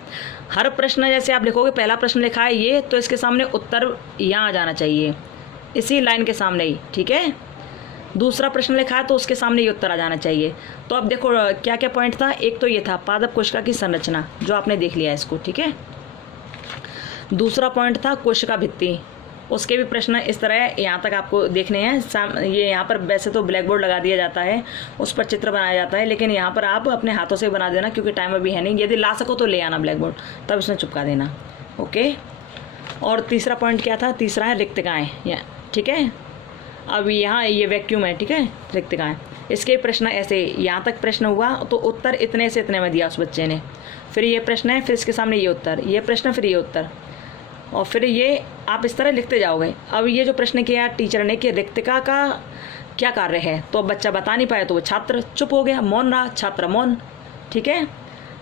हर प्रश्न जैसे आप लिखोगे, पहला प्रश्न लिखा है ये, तो इसके सामने उत्तर यहाँ आ जाना चाहिए, इसी लाइन के सामने ही। ठीक है, दूसरा प्रश्न लिखा है तो उसके सामने ये उत्तर आ जाना चाहिए। तो अब देखो क्या क्या पॉइंट था। एक तो ये था पादप कोशिका की संरचना, जो आपने देख लिया इसको। ठीक है, दूसरा पॉइंट था कोशिका भित्ति, उसके भी प्रश्न इस तरह यहाँ तक आपको देखने हैं। ये यहाँ पर वैसे तो ब्लैक बोर्ड लगा दिया जाता है, उस पर चित्र बनाया जाता है, लेकिन यहाँ पर आप अपने हाथों से बना देना, क्योंकि टाइम अभी है नहीं। यदि ला सको तो ले आना ब्लैक बोर्ड, तब इसमें चिपका देना। ओके, और तीसरा पॉइंट क्या था, तीसरा है रिक्तकाएँ। ठीक है, अब यहाँ ये वैक्यूम है। ठीक है, रिक्तकाएँ, इसके प्रश्न ऐसे, यहाँ तक प्रश्न हुआ तो उत्तर इतने से इतने में दिया उस बच्चे ने। फिर ये प्रश्न है, फिर इसके सामने ये उत्तर, ये प्रश्न, फिर ये उत्तर, और फिर ये आप इस तरह लिखते जाओगे। अब ये जो प्रश्न किया टीचर ने कि रिक्तिका का क्या कार्य है, तो अब बच्चा बता नहीं पाया तो वो छात्र चुप हो गया, मौन रहा, छात्र मौन। ठीक है,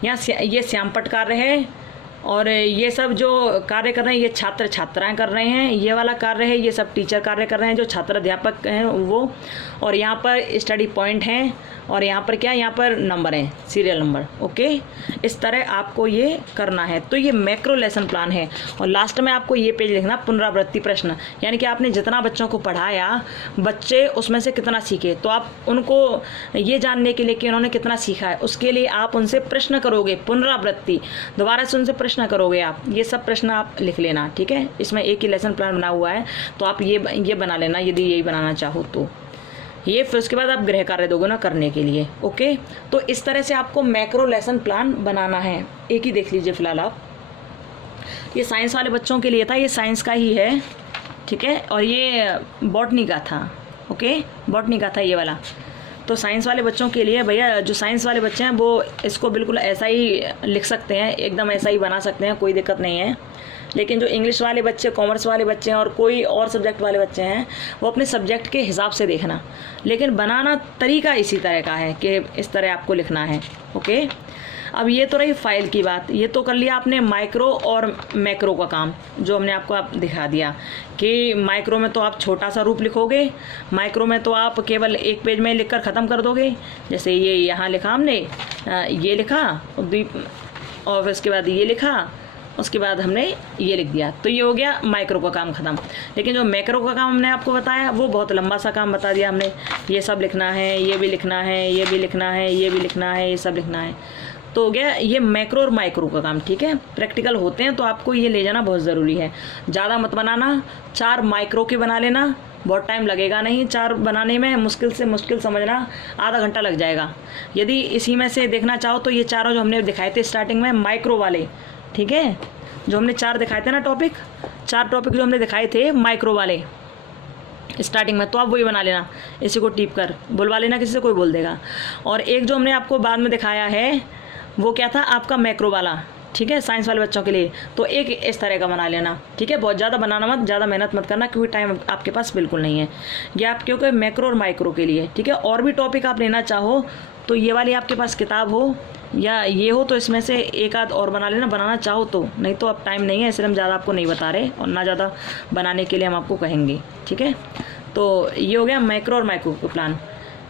यहाँ ये श्यामपट्ट कार्य है, और ये सब जो कार्य कर रहे हैं ये छात्र छात्राएं कर रहे हैं। ये वाला कार्य है, ये सब टीचर कार्य कर रहे हैं, जो छात्र अध्यापक हैं वो। और यहाँ पर स्टडी पॉइंट हैं, और यहाँ पर क्या, यहाँ पर नंबर हैं, सीरियल नंबर। ओके, इस तरह आपको ये करना है। तो ये मैक्रो लेसन प्लान है। और लास्ट में आपको ये पेज लिखना, पुनरावृत्ति प्रश्न, यानी कि आपने जितना बच्चों को पढ़ाया, बच्चे उसमें से कितना सीखे, तो आप उनको ये जानने के लिए कि उन्होंने कितना सीखा है, उसके लिए आप उनसे प्रश्न करोगे, पुनरावृत्ति, दोबारा से उनसे प्रश्न करोगे आप। ये सब प्रश्न आप लिख लेना। ठीक है, इसमें एक ही लेसन प्लान बना हुआ है, तो आप ये बना लेना यदि यही बनाना चाहो तो। ये फिर उसके बाद आप गृह कार्य दोगे ना करने के लिए। ओके, तो इस तरह से आपको मैक्रो लेसन प्लान बनाना है। एक ही देख लीजिए फिलहाल आप। ये साइंस वाले बच्चों के लिए था, ये साइंस का ही है। ठीक है, और ये बॉटनी का था। ओके, बॉटनी का था ये वाला। तो साइंस वाले बच्चों के लिए भैया, जो साइंस वाले बच्चे हैं वो इसको बिल्कुल ऐसा ही लिख सकते हैं, एकदम ऐसा ही बना सकते हैं, कोई दिक्कत नहीं है। लेकिन जो इंग्लिश वाले बच्चे, कॉमर्स वाले बच्चे हैं और कोई और सब्जेक्ट वाले बच्चे हैं, वो अपने सब्जेक्ट के हिसाब से देखना, लेकिन बनाना तरीका इसी तरह का है कि इस तरह आपको लिखना है। ओके, अब ये तो रही फाइल की बात। ये तो कर लिया आपने माइक्रो और मैक्रो का काम, जो हमने आपको दिखा दिया कि माइक्रो में तो आप छोटा सा रूप लिखोगे, मैक्रो में तो आप केवल एक पेज में लिखकर ख़त्म कर दोगे। जैसे ये यहाँ लिखा हमने, ये लिखा, और उसके बाद ये लिखा, उसके बाद हमने ये लिख दिया, तो ये हो गया माइक्रो का काम ख़त्म। लेकिन जो मैक्रो का काम हमने आपको बताया वो बहुत लंबा सा काम बता दिया हमने। ये सब लिखना है, ये भी लिखना है, ये भी लिखना है, ये भी लिखना है, ये सब लिखना है, तो हो गया ये मैक्रो और माइक्रो का काम। ठीक है, प्रैक्टिकल होते हैं तो आपको ये ले जाना बहुत ज़रूरी है। ज़्यादा मत बनाना, 4 माइक्रो के बना लेना, बहुत टाइम लगेगा नहीं 4 बनाने में। मुश्किल से मुश्किल समझना आधा घंटा लग जाएगा। यदि इसी में से देखना चाहो तो ये चारों जो हमने दिखाए थे स्टार्टिंग में माइक्रो वाले, ठीक है, जो हमने 4 दिखाए थे ना टॉपिक, 4 टॉपिक जो हमने दिखाए थे माइक्रो वाले स्टार्टिंग में, तो आप वही बना लेना, इसी को टिप कर बुलवा लेना, किसी से कोई बोल देगा। और एक जो हमने आपको बाद में दिखाया है वो क्या था, आपका मैक्रो वाला। ठीक है, साइंस वाले बच्चों के लिए, तो एक इस तरह का बना लेना। ठीक है, बहुत ज़्यादा बनाना मत, ज़्यादा मेहनत मत करना, क्योंकि टाइम आपके पास बिल्कुल नहीं है। ये आप क्योंकि मैक्रो और माइक्रो के लिए। ठीक है, और भी टॉपिक आप लेना चाहो तो ये वाली आपके पास किताब हो या ये हो तो इसमें से एक आध और बना लेना, बनाना चाहो तो, नहीं तो अब टाइम नहीं है, इसलिए हम ज़्यादा आपको नहीं बता रहे और ना ज़्यादा बनाने के लिए हम आपको कहेंगे। ठीक है, तो ये हो गया मैक्रो और माइक्रो प्लान,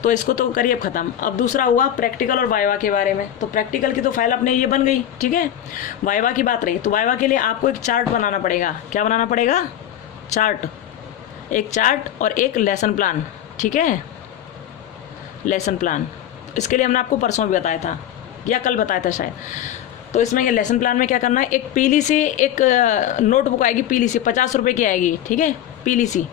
तो इसको तो करिए अब ख़त्म। अब दूसरा हुआ प्रैक्टिकल और वाइवा के बारे में। तो प्रैक्टिकल की तो फाइल अपने ये बन गई। ठीक है, वाइवा की बात रही, तो वाइवा के लिए आपको एक चार्ट बनाना पड़ेगा। क्या बनाना पड़ेगा, चार्ट, एक चार्ट और एक लेसन प्लान। ठीक है, लेसन प्लान, इसके लिए हमने आपको परसों भी बताया था या कल बताया था शायद। तो इसमें ये लेसन प्लान में क्या करना है, एक पीली सी एक नोटबुक आएगी, पीली सी 50 रुपये की आएगी। ठीक है, पीली सी,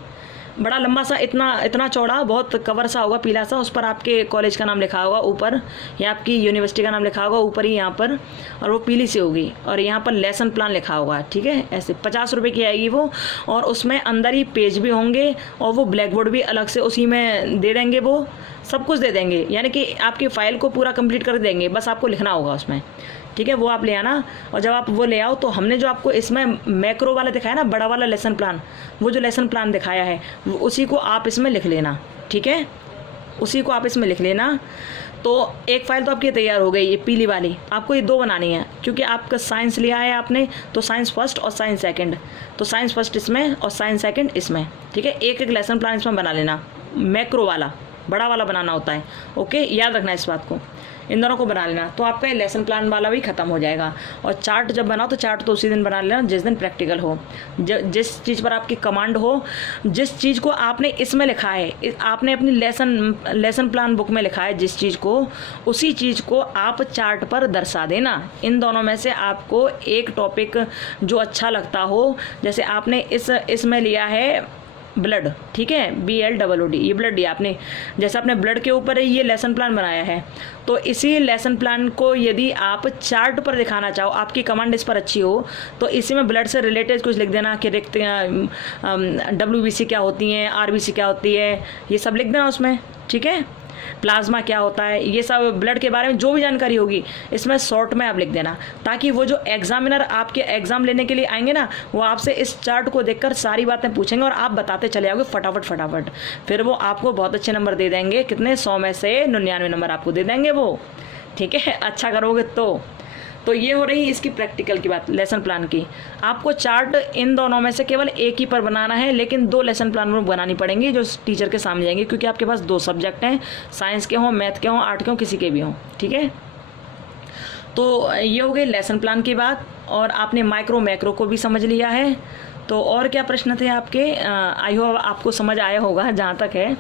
बड़ा लंबा सा, इतना चौड़ा, बहुत कवर सा होगा, पीला सा, उस पर आपके कॉलेज का नाम लिखा होगा ऊपर, या आपकी यूनिवर्सिटी का नाम लिखा होगा ऊपर ही यहाँ पर, और वो पीली सी होगी, और यहाँ पर लेसन प्लान लिखा होगा। ठीक है, ऐसे 50 रुपये की आएगी वो, और उसमें अंदर ही पेज भी होंगे, और वो ब्लैक बोर्ड भी अलग से उसी में दे देंगे, वो सब कुछ दे देंगे, यानी कि आपकी फ़ाइल को पूरा कंप्लीट कर देंगे, बस आपको लिखना होगा उसमें। ठीक है, वो आप ले आना, और जब आप वो ले आओ तो हमने जो आपको इसमें मैक्रो वाला दिखाया ना, बड़ा वाला लेसन प्लान, वो जो लेसन प्लान दिखाया है उसी को आप इसमें लिख लेना। ठीक है, उसी को आप इसमें लिख लेना। तो एक फ़ाइल तो आपकी तैयार हो गई, ये पीली वाली। आपको ये 2 बनानी है, क्योंकि आपका साइंस लिया है आपने, तो साइंस फर्स्ट और साइंस सेकंड, तो साइंस फर्स्ट इसमें और साइंस सेकंड इसमें, ठीक है। एक एक लेसन प्लान इसमें बना लेना, मैक्रो वाला, बड़ा वाला बनाना होता है, ओके, याद रखना इस बात को। इन दोनों को बना लेना, तो आपका लेसन प्लान वाला भी ख़त्म हो जाएगा। और चार्ट जब बनाओ तो चार्ट तो उसी दिन बना लेना जिस दिन प्रैक्टिकल हो, जिस चीज़ पर आपकी कमांड हो, जिस चीज़ को आपने इसमें लिखा है, आपने अपनी लेसन प्लान बुक में लिखा है जिस चीज़ को, उसी चीज़ को आप चार्ट पर दर्शा देना। इन दोनों में से आपको एक टॉपिक जो अच्छा लगता हो, जैसे आपने इसमें लिया है ब्लड, ठीक है, BLOOD, ये ब्लड दिया आपने, जैसे आपने ब्लड के ऊपर ये लेसन प्लान बनाया है, तो इसी लेसन प्लान को यदि आप चार्ट पर दिखाना चाहो, आपकी कमांड इस पर अच्छी हो, तो इसी में ब्लड से रिलेटेड कुछ लिख देना कि WBC क्या होती हैं, RBC क्या होती है, ये सब लिख देना उसमें, ठीक है। प्लाज्मा क्या होता है, ये सब ब्लड के बारे में जो भी जानकारी होगी इसमें शॉर्ट में आप लिख देना, ताकि वो जो एग्जामिनर आपके एग्ज़ाम लेने के लिए आएंगे ना, वो आपसे इस चार्ट को देखकर सारी बातें पूछेंगे और आप बताते चले जाओगे फटाफट। फिर वो आपको बहुत अच्छे नंबर दे देंगे, कितने 100 में से 99 नंबर आपको दे देंगे वो, ठीक है, अच्छा करोगे तो ये हो रही इसकी प्रैक्टिकल की बात, लेसन प्लान की। आपको चार्ट इन दोनों में से केवल एक ही पर बनाना है, लेकिन 2 लेसन प्लान बनानी पड़ेंगी जो टीचर के सामने जाएंगे, क्योंकि आपके पास 2 सब्जेक्ट हैं, साइंस के हों, मैथ के हों, आर्ट के हों, किसी के भी हों, ठीक है। तो ये हो गई लेसन प्लान की बात, और आपने माइक्रो मैक्रो को भी समझ लिया है। तो और क्या प्रश्न थे आपके? आई होप आपको समझ आया होगा जहाँ तक है।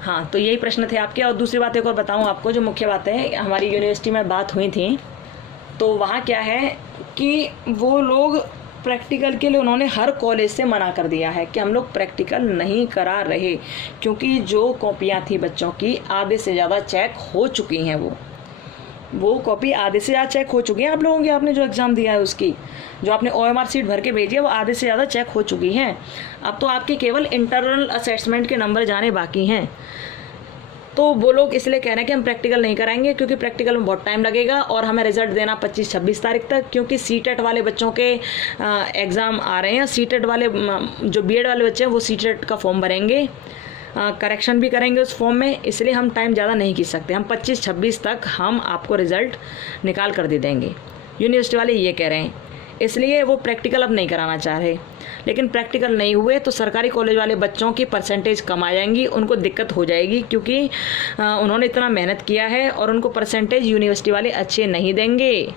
हाँ, तो यही प्रश्न थे आपके। और दूसरी बात एक और बताऊँ आपको, जो मुख्य बात है, हमारी यूनिवर्सिटी में बात हुई थी, तो वहाँ क्या है कि वो लोग प्रैक्टिकल के लिए उन्होंने हर कॉलेज से मना कर दिया है कि हम लोग प्रैक्टिकल नहीं करा रहे, क्योंकि जो कॉपियाँ थी बच्चों की आधे से ज़्यादा चेक हो चुकी हैं। वो कॉपी आधे से ज़्यादा चेक हो चुकी हैं आप लोगों की, आपने जो एग्ज़ाम दिया है उसकी, जो आपने OMR सीट भर के भेजी है, वो आधे से ज़्यादा चेक हो चुकी हैं। अब तो आपके केवल इंटरनल असेसमेंट के नंबर जाने बाकी हैं। तो वो लोग इसलिए कह रहे हैं कि हम प्रैक्टिकल नहीं कराएंगे, क्योंकि प्रैक्टिकल में बहुत टाइम लगेगा और हमें रिजल्ट देना 25-26 तारीख तक, क्योंकि CTET वाले बच्चों के एग्ज़ाम आ रहे हैं। CTET वाले जो BEd वाले बच्चे हैं वो CTET का फॉर्म भरेंगे, करेक्शन भी करेंगे उस फॉर्म में, इसलिए हम टाइम ज़्यादा नहीं खींच सकते। हम 25-26 तक हम आपको रिज़ल्ट निकाल कर दे देंगे, यूनिवर्सिटी वाले ये कह रहे हैं। इसलिए वो प्रैक्टिकल अब नहीं कराना चाह रहे। लेकिन प्रैक्टिकल नहीं हुए तो सरकारी कॉलेज वाले बच्चों की परसेंटेज कम आ जाएंगी, उनको दिक्कत हो जाएगी, क्योंकि उन्होंने इतना मेहनत किया है और उनको परसेंटेज यूनिवर्सिटी वाले अच्छे नहीं देंगे।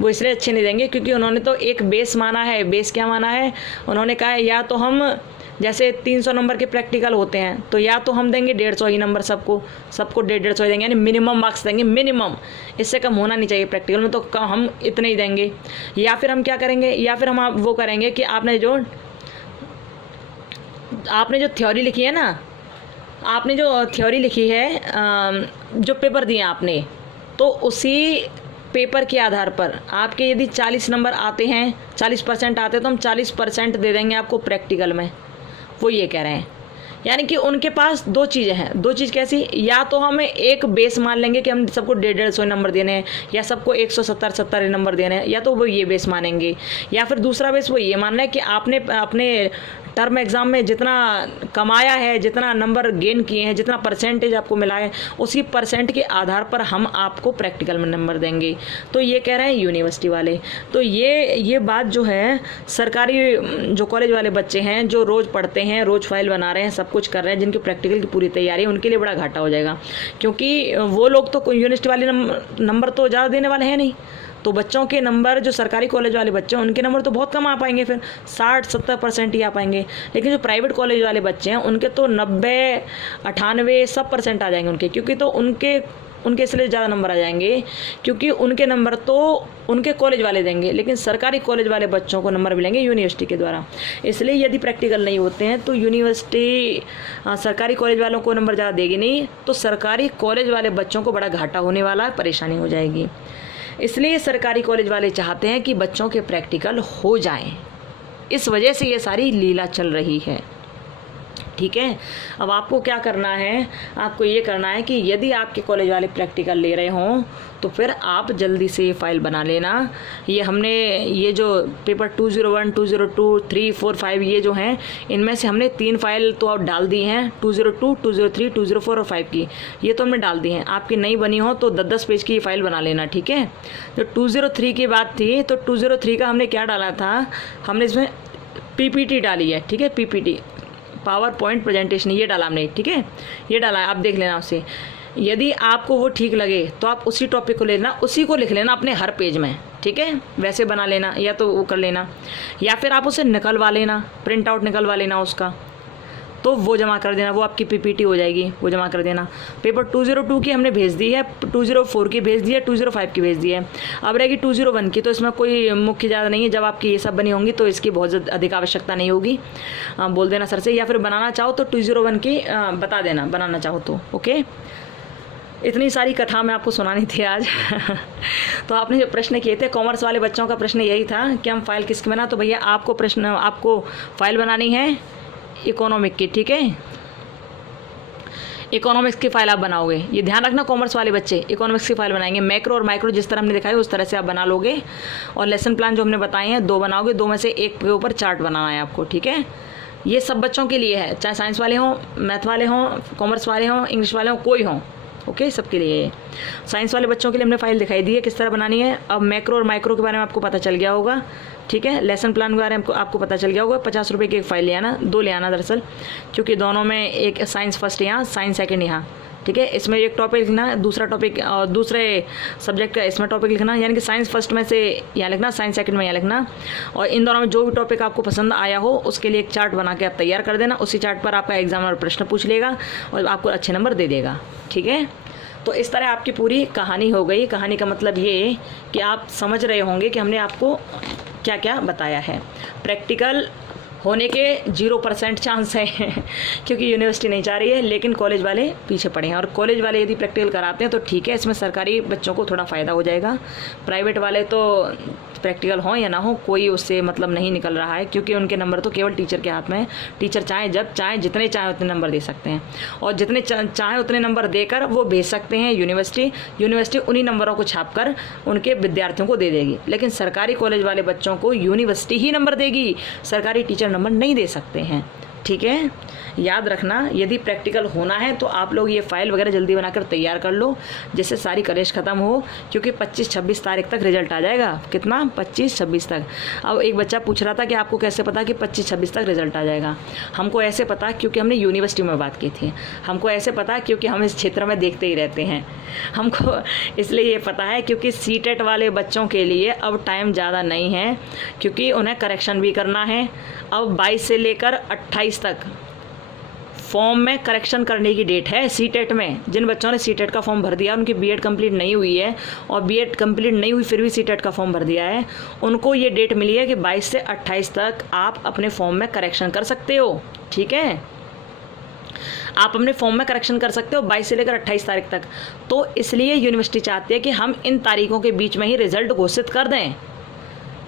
वो इसलिए अच्छे नहीं देंगे क्योंकि उन्होंने तो एक बेस माना है। बेस क्या माना है? उन्होंने कहा है या तो हम, जैसे 300 नंबर के प्रैक्टिकल होते हैं, तो या तो हम देंगे 150 ही नंबर, सबको 150 ही देंगे, यानी मिनिमम मार्क्स देंगे, मिनिमम, इससे कम होना नहीं चाहिए प्रैक्टिकल में, तो हम इतने ही देंगे। या फिर हम क्या करेंगे, या फिर हम वो करेंगे कि आपने थ्योरी लिखी है ना, आपने जो थ्योरी लिखी है, जो पेपर दिए आपने, तो उसी पेपर के आधार पर आपके यदि 40 नंबर आते हैं, 40% आते हैं, तो हम 40% दे देंगे आपको प्रैक्टिकल में। वो ये कह रहे हैं, यानी कि उनके पास 2 चीज़ें हैं। 2 चीज़ कैसी? या तो हमें एक बेस मान लेंगे कि हम सबको 150 नंबर देने हैं, या सबको 170 नंबर देने हैं, या तो वो ये बेस मानेंगे। या फिर दूसरा बेस वो ये मानना है कि आपने अपने टर्म एग्ज़ाम में जितना कमाया है, जितना नंबर गेन किए हैं, जितना परसेंटेज आपको मिला है, उसी परसेंट के आधार पर हम आपको प्रैक्टिकल में नंबर देंगे। तो ये कह रहे हैं यूनिवर्सिटी वाले। तो ये बात जो है, सरकारी जो कॉलेज वाले बच्चे हैं, जो रोज़ पढ़ते हैं, रोज़ फाइल बना रहे हैं, सब कुछ कर रहे हैं, जिनकी प्रैक्टिकल की पूरी तैयारी है, उनके लिए बड़ा घाटा हो जाएगा, क्योंकि वो लोग तो यूनिवर्सिटी वाले नंबर तो ज़्यादा देने वाले हैं नहीं। तो बच्चों के नंबर, जो सरकारी कॉलेज वाले बच्चे हैं, उनके नंबर तो बहुत कम आ पाएंगे, फिर 60-70% ही आ पाएंगे। लेकिन जो प्राइवेट कॉलेज वाले बच्चे हैं, उनके तो 90-98 सब % आ जाएंगे उनके, क्योंकि तो उनके इसलिए ज़्यादा नंबर आ जाएंगे क्योंकि उनके नंबर तो उनके कॉलेज वाले देंगे, लेकिन सरकारी कॉलेज वाले बच्चों को नंबर मिलेंगे यूनिवर्सिटी के द्वारा। इसलिए यदि प्रैक्टिकल नहीं होते हैं तो यूनिवर्सिटी सरकारी कॉलेज वालों को नंबर ज़्यादा देगी नहीं, तो सरकारी कॉलेज वाले बच्चों को बड़ा घाटा होने वाला है, परेशानी हो जाएगी। इसलिए सरकारी कॉलेज वाले चाहते हैं कि बच्चों के प्रैक्टिकल हो जाएं। इस वजह से ये सारी लीला चल रही है, ठीक है। अब आपको क्या करना है, आपको ये करना है कि यदि आपके कॉलेज वाले प्रैक्टिकल ले रहे हों तो फिर आप जल्दी से ये फ़ाइल बना लेना। ये जो पेपर 201, 202, 3, 4, 5 ये जो हैं, इनमें से हमने 3 फाइल तो आप डाल दी हैं, 202, 203, 204 और 5 की, ये तो हमने डाल दी हैं। आपकी नई बनी हो तो 10-10 पेज की ये फ़ाइल बना लेना, ठीक है। जो 203 की बात थी, तो 203 का हमने क्या डाला था, हमने इसमें PPT डाली है, ठीक है। PPT पावर पॉइंट प्रेजेंटेशन ये डाला हमने, ठीक है, ये डाला है, आप देख लेना उससे। यदि आपको वो ठीक लगे तो आप उसी टॉपिक को लेना, उसी को लिख लेना अपने हर पेज में, ठीक है। वैसे बना लेना या तो वो कर लेना, या फिर आप उसे निकलवा लेना, प्रिंट आउट निकलवा लेना उसका, तो वो जमा कर देना, वो आपकी PPT हो जाएगी, वो जमा कर देना। पेपर 202 की हमने भेज दी है, 204 की भेज दी है, 205 की भेज दी है। अब रहेगी 201 की, तो इसमें कोई मुख्य ज़्यादा नहीं है। जब आपकी ये सब बनी होंगी तो इसकी बहुत अधिक आवश्यकता नहीं होगी, बोल देना सर से, या फिर बनाना चाहो तो 201 की बता देना, बनाना चाहो तो, ओके। इतनी सारी कथा मैं आपको सुनानी थी आज। तो आपने जो प्रश्न किए थे कॉमर्स वाले बच्चों का प्रश्न यही था कि हम फाइल किसकी बना, तो भैया आपको फाइल बनानी है इकोनॉमिक की, ठीक है। इकोनॉमिक्स की फाइल आप बनाओगे, ये ध्यान रखना कॉमर्स वाले बच्चे इकोनॉमिक्स की फाइल बनाएंगे। मैक्रो और माइक्रो जिस तरह हमने दिखाया उस तरह से आप बना लोगे, और लेसन प्लान जो हमने बताए हैं 2 बनाओगे, 2 में से एक के ऊपर चार्ट बनाना है आपको, ठीक है। ये सब बच्चों के लिए है, चाहे साइंस वाले हों, मैथ वाले हों, कॉमर्स वाले हों, इंग्लिश वाले हों, कोई हों, ओके, सबके लिए। साइंस वाले बच्चों के लिए हमने फाइल दिखाई दी है किस तरह बनानी है। अब मैक्रो और माइक्रो के बारे में आपको पता चल गया होगा, ठीक है। लेसन प्लान के बारे में आपको पता चल गया होगा। 50 रुपये की एक फ़ाइल ले आना, 2 ले आना दरअसल, क्योंकि दोनों में एक साइंस फर्स्ट यहाँ, साइंस सेकंड यहाँ, ठीक है। इसमें एक टॉपिक लिखना, दूसरा टॉपिक और दूसरे सब्जेक्ट का इसमें टॉपिक लिखना, यानी कि साइंस फर्स्ट में से यहाँ लिखना, साइंस सेकंड में यहाँ लिखना, और इन दोनों में जो भी टॉपिक आपको पसंद आया हो उसके लिए एक चार्ट बना के आप तैयार कर देना। उसी चार्ट पर आपका एग्जामिनर प्रश्न पूछ लेगा और आपको अच्छे नंबर दे देगा, ठीक है। तो इस तरह आपकी पूरी कहानी हो गई। कहानी का मतलब ये कि आप समझ रहे होंगे कि हमने आपको क्या क्या बताया है। प्रैक्टिकल होने के 0% चांस है क्योंकि यूनिवर्सिटी नहीं चाह रही है, लेकिन कॉलेज वाले पीछे पड़े हैं। और कॉलेज वाले यदि प्रैक्टिकल कराते हैं तो ठीक है, इसमें सरकारी बच्चों को थोड़ा फ़ायदा हो जाएगा। प्राइवेट वाले तो प्रैक्टिकल हों या ना हो, कोई उससे मतलब नहीं निकल रहा है, क्योंकि उनके नंबर तो केवल टीचर के हाथ में है। टीचर चाहे जब चाहे जितने चाहे उतने नंबर दे सकते हैं, और जितने चाहे उतने नंबर देकर वो भेज सकते हैं यूनिवर्सिटी उन्हीं नंबरों को छाप कर उनके विद्यार्थियों को दे देगी। लेकिन सरकारी कॉलेज वाले बच्चों को यूनिवर्सिटी ही नंबर देगी, सरकारी टीचर नंबर नहीं दे सकते हैं, ठीक है। याद रखना, यदि प्रैक्टिकल होना है तो आप लोग ये फाइल वगैरह जल्दी बनाकर तैयार कर लो, जिससे सारी कलेश ख़त्म हो, क्योंकि 25-26 तारीख तक रिजल्ट आ जाएगा। कितना? 25-26 तक। अब एक बच्चा पूछ रहा था कि आपको कैसे पता कि 25-26 तक रिजल्ट आ जाएगा। हमको ऐसे पता क्योंकि हमने यूनिवर्सिटी में बात की थी, हमको ऐसे पता क्योंकि हम इस क्षेत्र में देखते ही रहते हैं। हमको इसलिए ये पता है क्योंकि सीटेट वाले बच्चों के लिए अब टाइम ज़्यादा नहीं है, क्योंकि उन्हें करेक्शन भी करना है। अब 22 से लेकर 28 तक फॉर्म में करेक्शन करने की डेट है। सीटेट में जिन बच्चों ने सीटेट का फॉर्म भर दिया, उनकी बीएड कंप्लीट नहीं हुई है, और बीएड कंप्लीट नहीं हुई फिर भी सीटेट का फॉर्म भर दिया है, उनको ये डेट मिली है कि 22 से 28 तक आप अपने फॉर्म में करेक्शन कर सकते हो, ठीक है। आप अपने फॉर्म में करेक्शन कर सकते हो 22 से लेकर 28 तारीख तक। तो इसलिए यूनिवर्सिटी चाहती है कि हम इन तारीखों के बीच में ही रिजल्ट घोषित कर दें।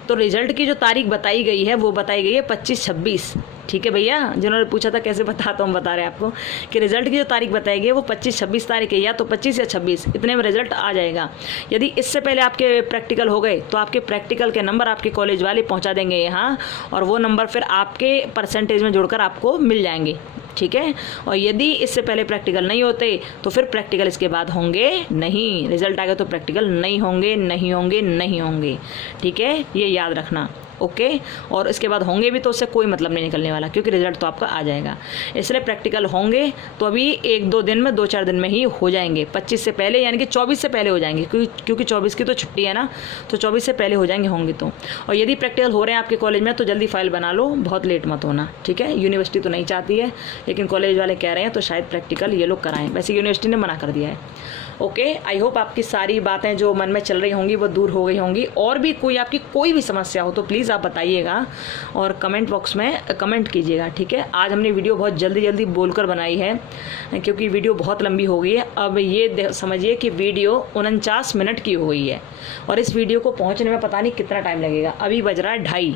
तो रिजल्ट की जो तारीख बताई गई है वो बताई गई है 25-26, ठीक है भैया। जिन्होंने पूछा था कैसे बता, तो हम बता रहे हैं आपको कि रिजल्ट की जो तारीख बताई गई है वो 25-26 तारीख है, या तो 25 या 26 इतने में रिजल्ट आ जाएगा। यदि इससे पहले आपके प्रैक्टिकल हो गए तो आपके प्रैक्टिकल के नंबर आपके कॉलेज वाले पहुंचा देंगे यहाँ, और वो नंबर फिर आपके परसेंटेज में जुड़कर आपको मिल जाएंगे, ठीक है। और यदि इससे पहले प्रैक्टिकल नहीं होते तो फिर प्रैक्टिकल इसके बाद होंगे नहीं। रिजल्ट आ गया तो प्रैक्टिकल नहीं होंगे, ठीक है, ये याद रखना, ओके। और इसके बाद होंगे भी तो उससे कोई मतलब नहीं निकलने वाला, क्योंकि रिजल्ट तो आपका आ जाएगा। इसलिए प्रैक्टिकल होंगे तो अभी 1-2 दिन में, 2-4 दिन में ही हो जाएंगे। 25 से पहले यानी कि 24 से पहले हो जाएंगे, क्योंकि 24 की तो छुट्टी है ना, तो 24 से पहले हो जाएंगे होंगे तो। और यदि प्रैक्टिकल हो रहे हैं आपके कॉलेज में तो जल्दी फाइल बना लो, बहुत लेट मत होना, ठीक है। यूनिवर्सिटी तो नहीं चाहती है, लेकिन कॉलेज वाले कह रहे हैं तो शायद प्रैक्टिकल ये लोग कराएं। वैसे यूनिवर्सिटी ने मना कर दिया है, ओके। आई होप आपकी सारी बातें जो मन में चल रही होंगी वो दूर हो गई होंगी। और भी कोई आपकी कोई भी समस्या हो तो प्लीज़ आप बताइएगा और कमेंट बॉक्स में कमेंट कीजिएगा, ठीक है। आज हमने वीडियो बहुत जल्दी बोलकर बनाई है, क्योंकि वीडियो बहुत लंबी हो गई है। अब ये समझिए कि वीडियो 49 मिनट की हो गई है, और इस वीडियो को पहुँचने में पता नहीं कितना टाइम लगेगा। अभी बज रहा है 2:30,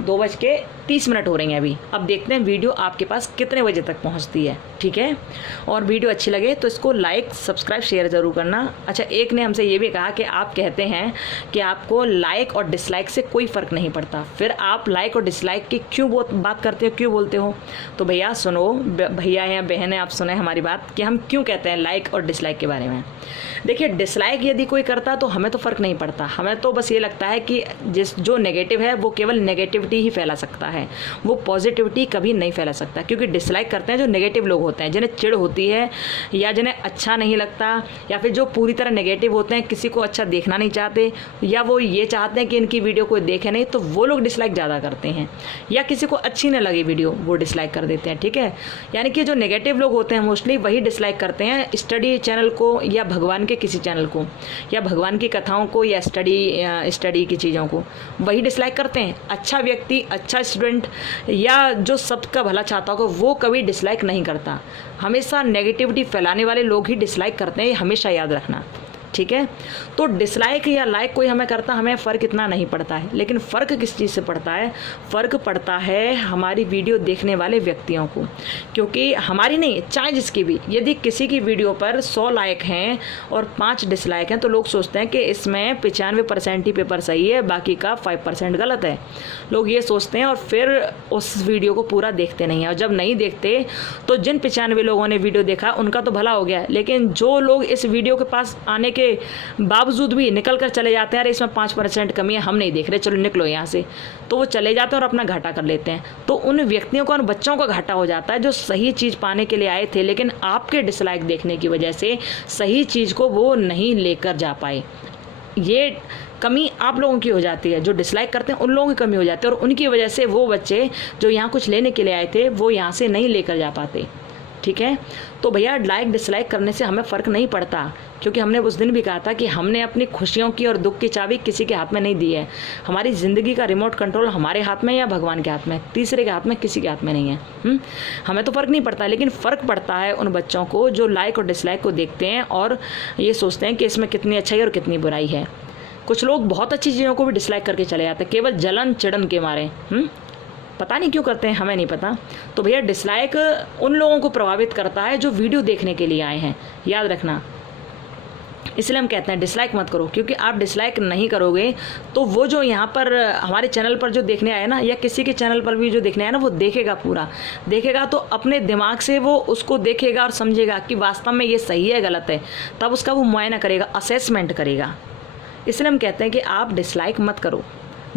2:30 हो रही हैं अभी। अब देखते हैं वीडियो आपके पास कितने बजे तक पहुंचती है, ठीक है। और वीडियो अच्छी लगे तो इसको लाइक सब्सक्राइब शेयर ज़रूर करना। अच्छा, एक ने हमसे ये भी कहा कि आप कहते हैं कि आपको लाइक और डिसलाइक से कोई फ़र्क नहीं पड़ता, फिर आप लाइक और डिसलाइक की क्यों बात करते हो, क्यों बोलते हो? तो भैया सुनो, भैया या बहन है, आप सुने हमारी बात कि हम क्यों कहते हैं लाइक और डिसलाइक के बारे में। देखिए, डिसलाइक यदि कोई करता तो हमें तो फ़र्क नहीं पड़ता, हमें तो बस ये लगता है कि जो नेगेटिव है वो केवल नेगेटिविटी ही फैला सकता है, वो पॉजिटिविटी कभी नहीं फैला सकता। क्योंकि डिसलाइक करते हैं जो नेगेटिव लोग होते हैं, जिन्हें चिढ़ होती है या जिन्हें अच्छा नहीं लगता, या फिर जो पूरी तरह नेगेटिव होते हैं, किसी को अच्छा देखना नहीं चाहते, या वो ये चाहते हैं कि इनकी वीडियो कोई देखे नहीं, तो वो लोग डिसलाइक ज़्यादा करते हैं। या किसी को अच्छी न लगे वीडियो, वो डिसलाइक कर देते हैं, ठीक है। यानी कि जो नेगेटिव लोग होते हैं मोस्टली वही डिसलाइक करते हैं स्टडी चैनल को, या भगवान के किसी चैनल को, या भगवान की कथाओं को, या स्टडी की चीज़ों को, वही डिसलाइक करते हैं। अच्छा व्यक्ति, अच्छा स्टूडेंट, या जो सबका भला चाहता हो वो कभी डिसलाइक नहीं करता। हमेशा नेगेटिविटी फैलाने वाले लोग ही डिसलाइक करते हैं, हमेशा याद रखना, ठीक है। तो डिसलाइक या लाइक कोई हमें करता, हमें फ़र्क इतना नहीं पड़ता है। लेकिन फ़र्क किस चीज़ से पड़ता है? फ़र्क पड़ता है हमारी वीडियो देखने वाले व्यक्तियों को। क्योंकि हमारी नहीं, चाहे जिसकी भी, यदि किसी की वीडियो पर 100 लाइक हैं और 5 डिसलाइक हैं तो लोग सोचते हैं कि इसमें 95% ही पेपर सही है, बाकी का 5% गलत है। लोग ये सोचते हैं और फिर उस वीडियो को पूरा देखते नहीं हैं। और जब नहीं देखते तो जिन 95 लोगों ने वीडियो देखा उनका तो भला हो गया, लेकिन जो लोग इस वीडियो के पास आने के बावजूद भी निकल कर चले जाते हैं, अरे इसमें 5% कमी है, हम नहीं देख रहे, चलो निकलो यहाँ से, तो वो चले जाते हैं और अपना घाटा कर लेते हैं। तो उन व्यक्तियों को, उन बच्चों का घाटा हो जाता है जो सही चीज़ पाने के लिए आए थे, लेकिन आपके डिसलाइक देखने की वजह से सही चीज़ को वो नहीं लेकर जा पाए। ये कमी आप लोगों की हो जाती है, जो डिसलाइक करते हैं उन लोगों की कमी हो जाती है, और उनकी वजह से वो बच्चे जो यहाँ कुछ लेने के लिए आए थे वो यहाँ से नहीं लेकर जा पाते, ठीक है। तो भैया, लाइक डिसलाइक करने से हमें फ़र्क नहीं पड़ता, क्योंकि हमने उस दिन भी कहा था कि हमने अपनी खुशियों की और दुख की चाबी किसी के हाथ में नहीं दी है। हमारी ज़िंदगी का रिमोट कंट्रोल हमारे हाथ में या भगवान के हाथ में, तीसरे के हाथ में, किसी के हाथ में नहीं है। हमें तो फ़र्क नहीं पड़ता, लेकिन फ़र्क पड़ता है उन बच्चों को जो लाइक और डिसलाइक को देखते हैं और ये सोचते हैं कि इसमें कितनी अच्छाई और कितनी बुराई है। कुछ लोग बहुत अच्छी चीज़ों को भी डिसलाइक करके चले जाते हैं, केवल जलन चिड़न के मारे। पता नहीं क्यों करते हैं, हमें नहीं पता। तो भैया, डिसलाइक उन लोगों को प्रभावित करता है जो वीडियो देखने के लिए आए हैं, याद रखना। इसलिए हम कहते हैं डिसलाइक मत करो, क्योंकि आप डिसलाइक नहीं करोगे तो वो जो यहाँ पर हमारे चैनल पर जो देखने आए ना, या किसी के चैनल पर भी जो देखने आए ना, वो देखेगा, पूरा देखेगा, तो अपने दिमाग से वो उसको देखेगा और समझेगा कि वास्तव में ये सही है गलत है, तब उसका वो मुआयना करेगा, असेसमेंट करेगा। इसलिए हम कहते हैं कि आप डिसलाइक मत करो,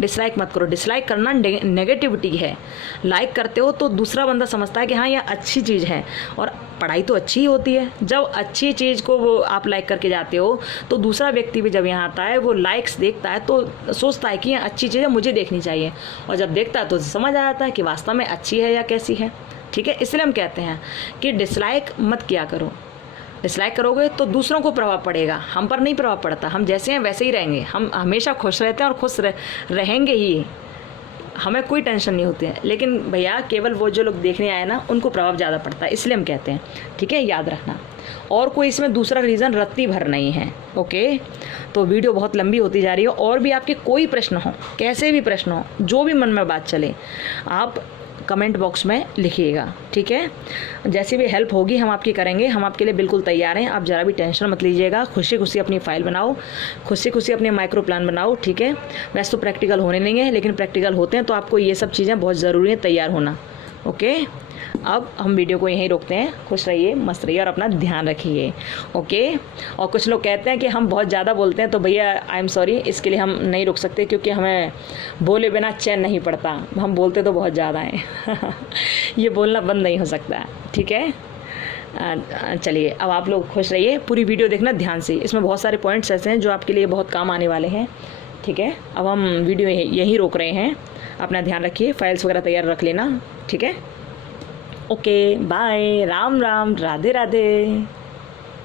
डिसलाइक मत करो। डिसलाइक करना नेगेटिविटी है। लाइक करते हो तो दूसरा बंदा समझता है कि हाँ, यह अच्छी चीज़ है, और पढ़ाई तो अच्छी ही होती है। जब अच्छी चीज़ को वो आप लाइक करके जाते हो तो दूसरा व्यक्ति भी जब यहाँ आता है, वो लाइक्स देखता है तो सोचता है कि यह अच्छी चीज़ है, मुझे देखनी चाहिए, और जब देखता है तो समझ आ जाता है कि वास्तव में अच्छी है या कैसी है, ठीक है। इसलिए हम कहते हैं कि डिसलाइक मत किया करो। डिसलाइक करोगे तो दूसरों को प्रभाव पड़ेगा, हम पर नहीं प्रभाव पड़ता। हम जैसे हैं वैसे ही रहेंगे, हम हमेशा खुश रहते हैं और खुश रहेंगे ही, हमें कोई टेंशन नहीं होती है। लेकिन भैया, केवल वो जो लोग देखने आए ना, उनको प्रभाव ज़्यादा पड़ता है, इसलिए हम कहते हैं, ठीक है, याद रखना। और कोई इसमें दूसरा रीज़न रत्ती भर नहीं है, ओके। तो वीडियो बहुत लंबी होती जा रही है, और भी आपके कोई प्रश्न हो, कैसे भी प्रश्न हो, जो भी मन में बात चले, आप कमेंट बॉक्स में लिखिएगा, ठीक है। जैसी भी हेल्प होगी हम आपकी करेंगे, हम आपके लिए बिल्कुल तैयार हैं। आप ज़रा भी टेंशन मत लीजिएगा, खुशी खुशी अपनी फ़ाइल बनाओ, खुशी खुशी अपने माइक्रो प्लान बनाओ, ठीक है। वैसे तो प्रैक्टिकल होने नहीं है, लेकिन प्रैक्टिकल होते हैं तो आपको ये सब चीज़ें बहुत ज़रूरी है, तैयार होना, ओके। अब हम वीडियो को यहीं रोकते हैं। खुश रहिए, मस्त रहिए और अपना ध्यान रखिए, ओके। और कुछ लोग कहते हैं कि हम बहुत ज़्यादा बोलते हैं, तो भैया आई एम सॉरी, इसके लिए हम नहीं रुक सकते, क्योंकि हमें बोले बिना चैन नहीं पड़ता। हम बोलते तो बहुत ज़्यादा हैं ये बोलना बंद नहीं हो सकता, ठीक है। चलिए, अब आप लोग खुश रहिए, पूरी वीडियो देखना ध्यान से, इसमें बहुत सारे पॉइंट्स ऐसे हैं जो आपके लिए बहुत काम आने वाले हैं, ठीक है। अब हम वीडियो यहीं रोक रहे हैं, अपना ध्यान रखिए, फाइल्स वगैरह तैयार रख लेना, ठीक है। Okay, bye, Ram Ram, Radhe Radhe.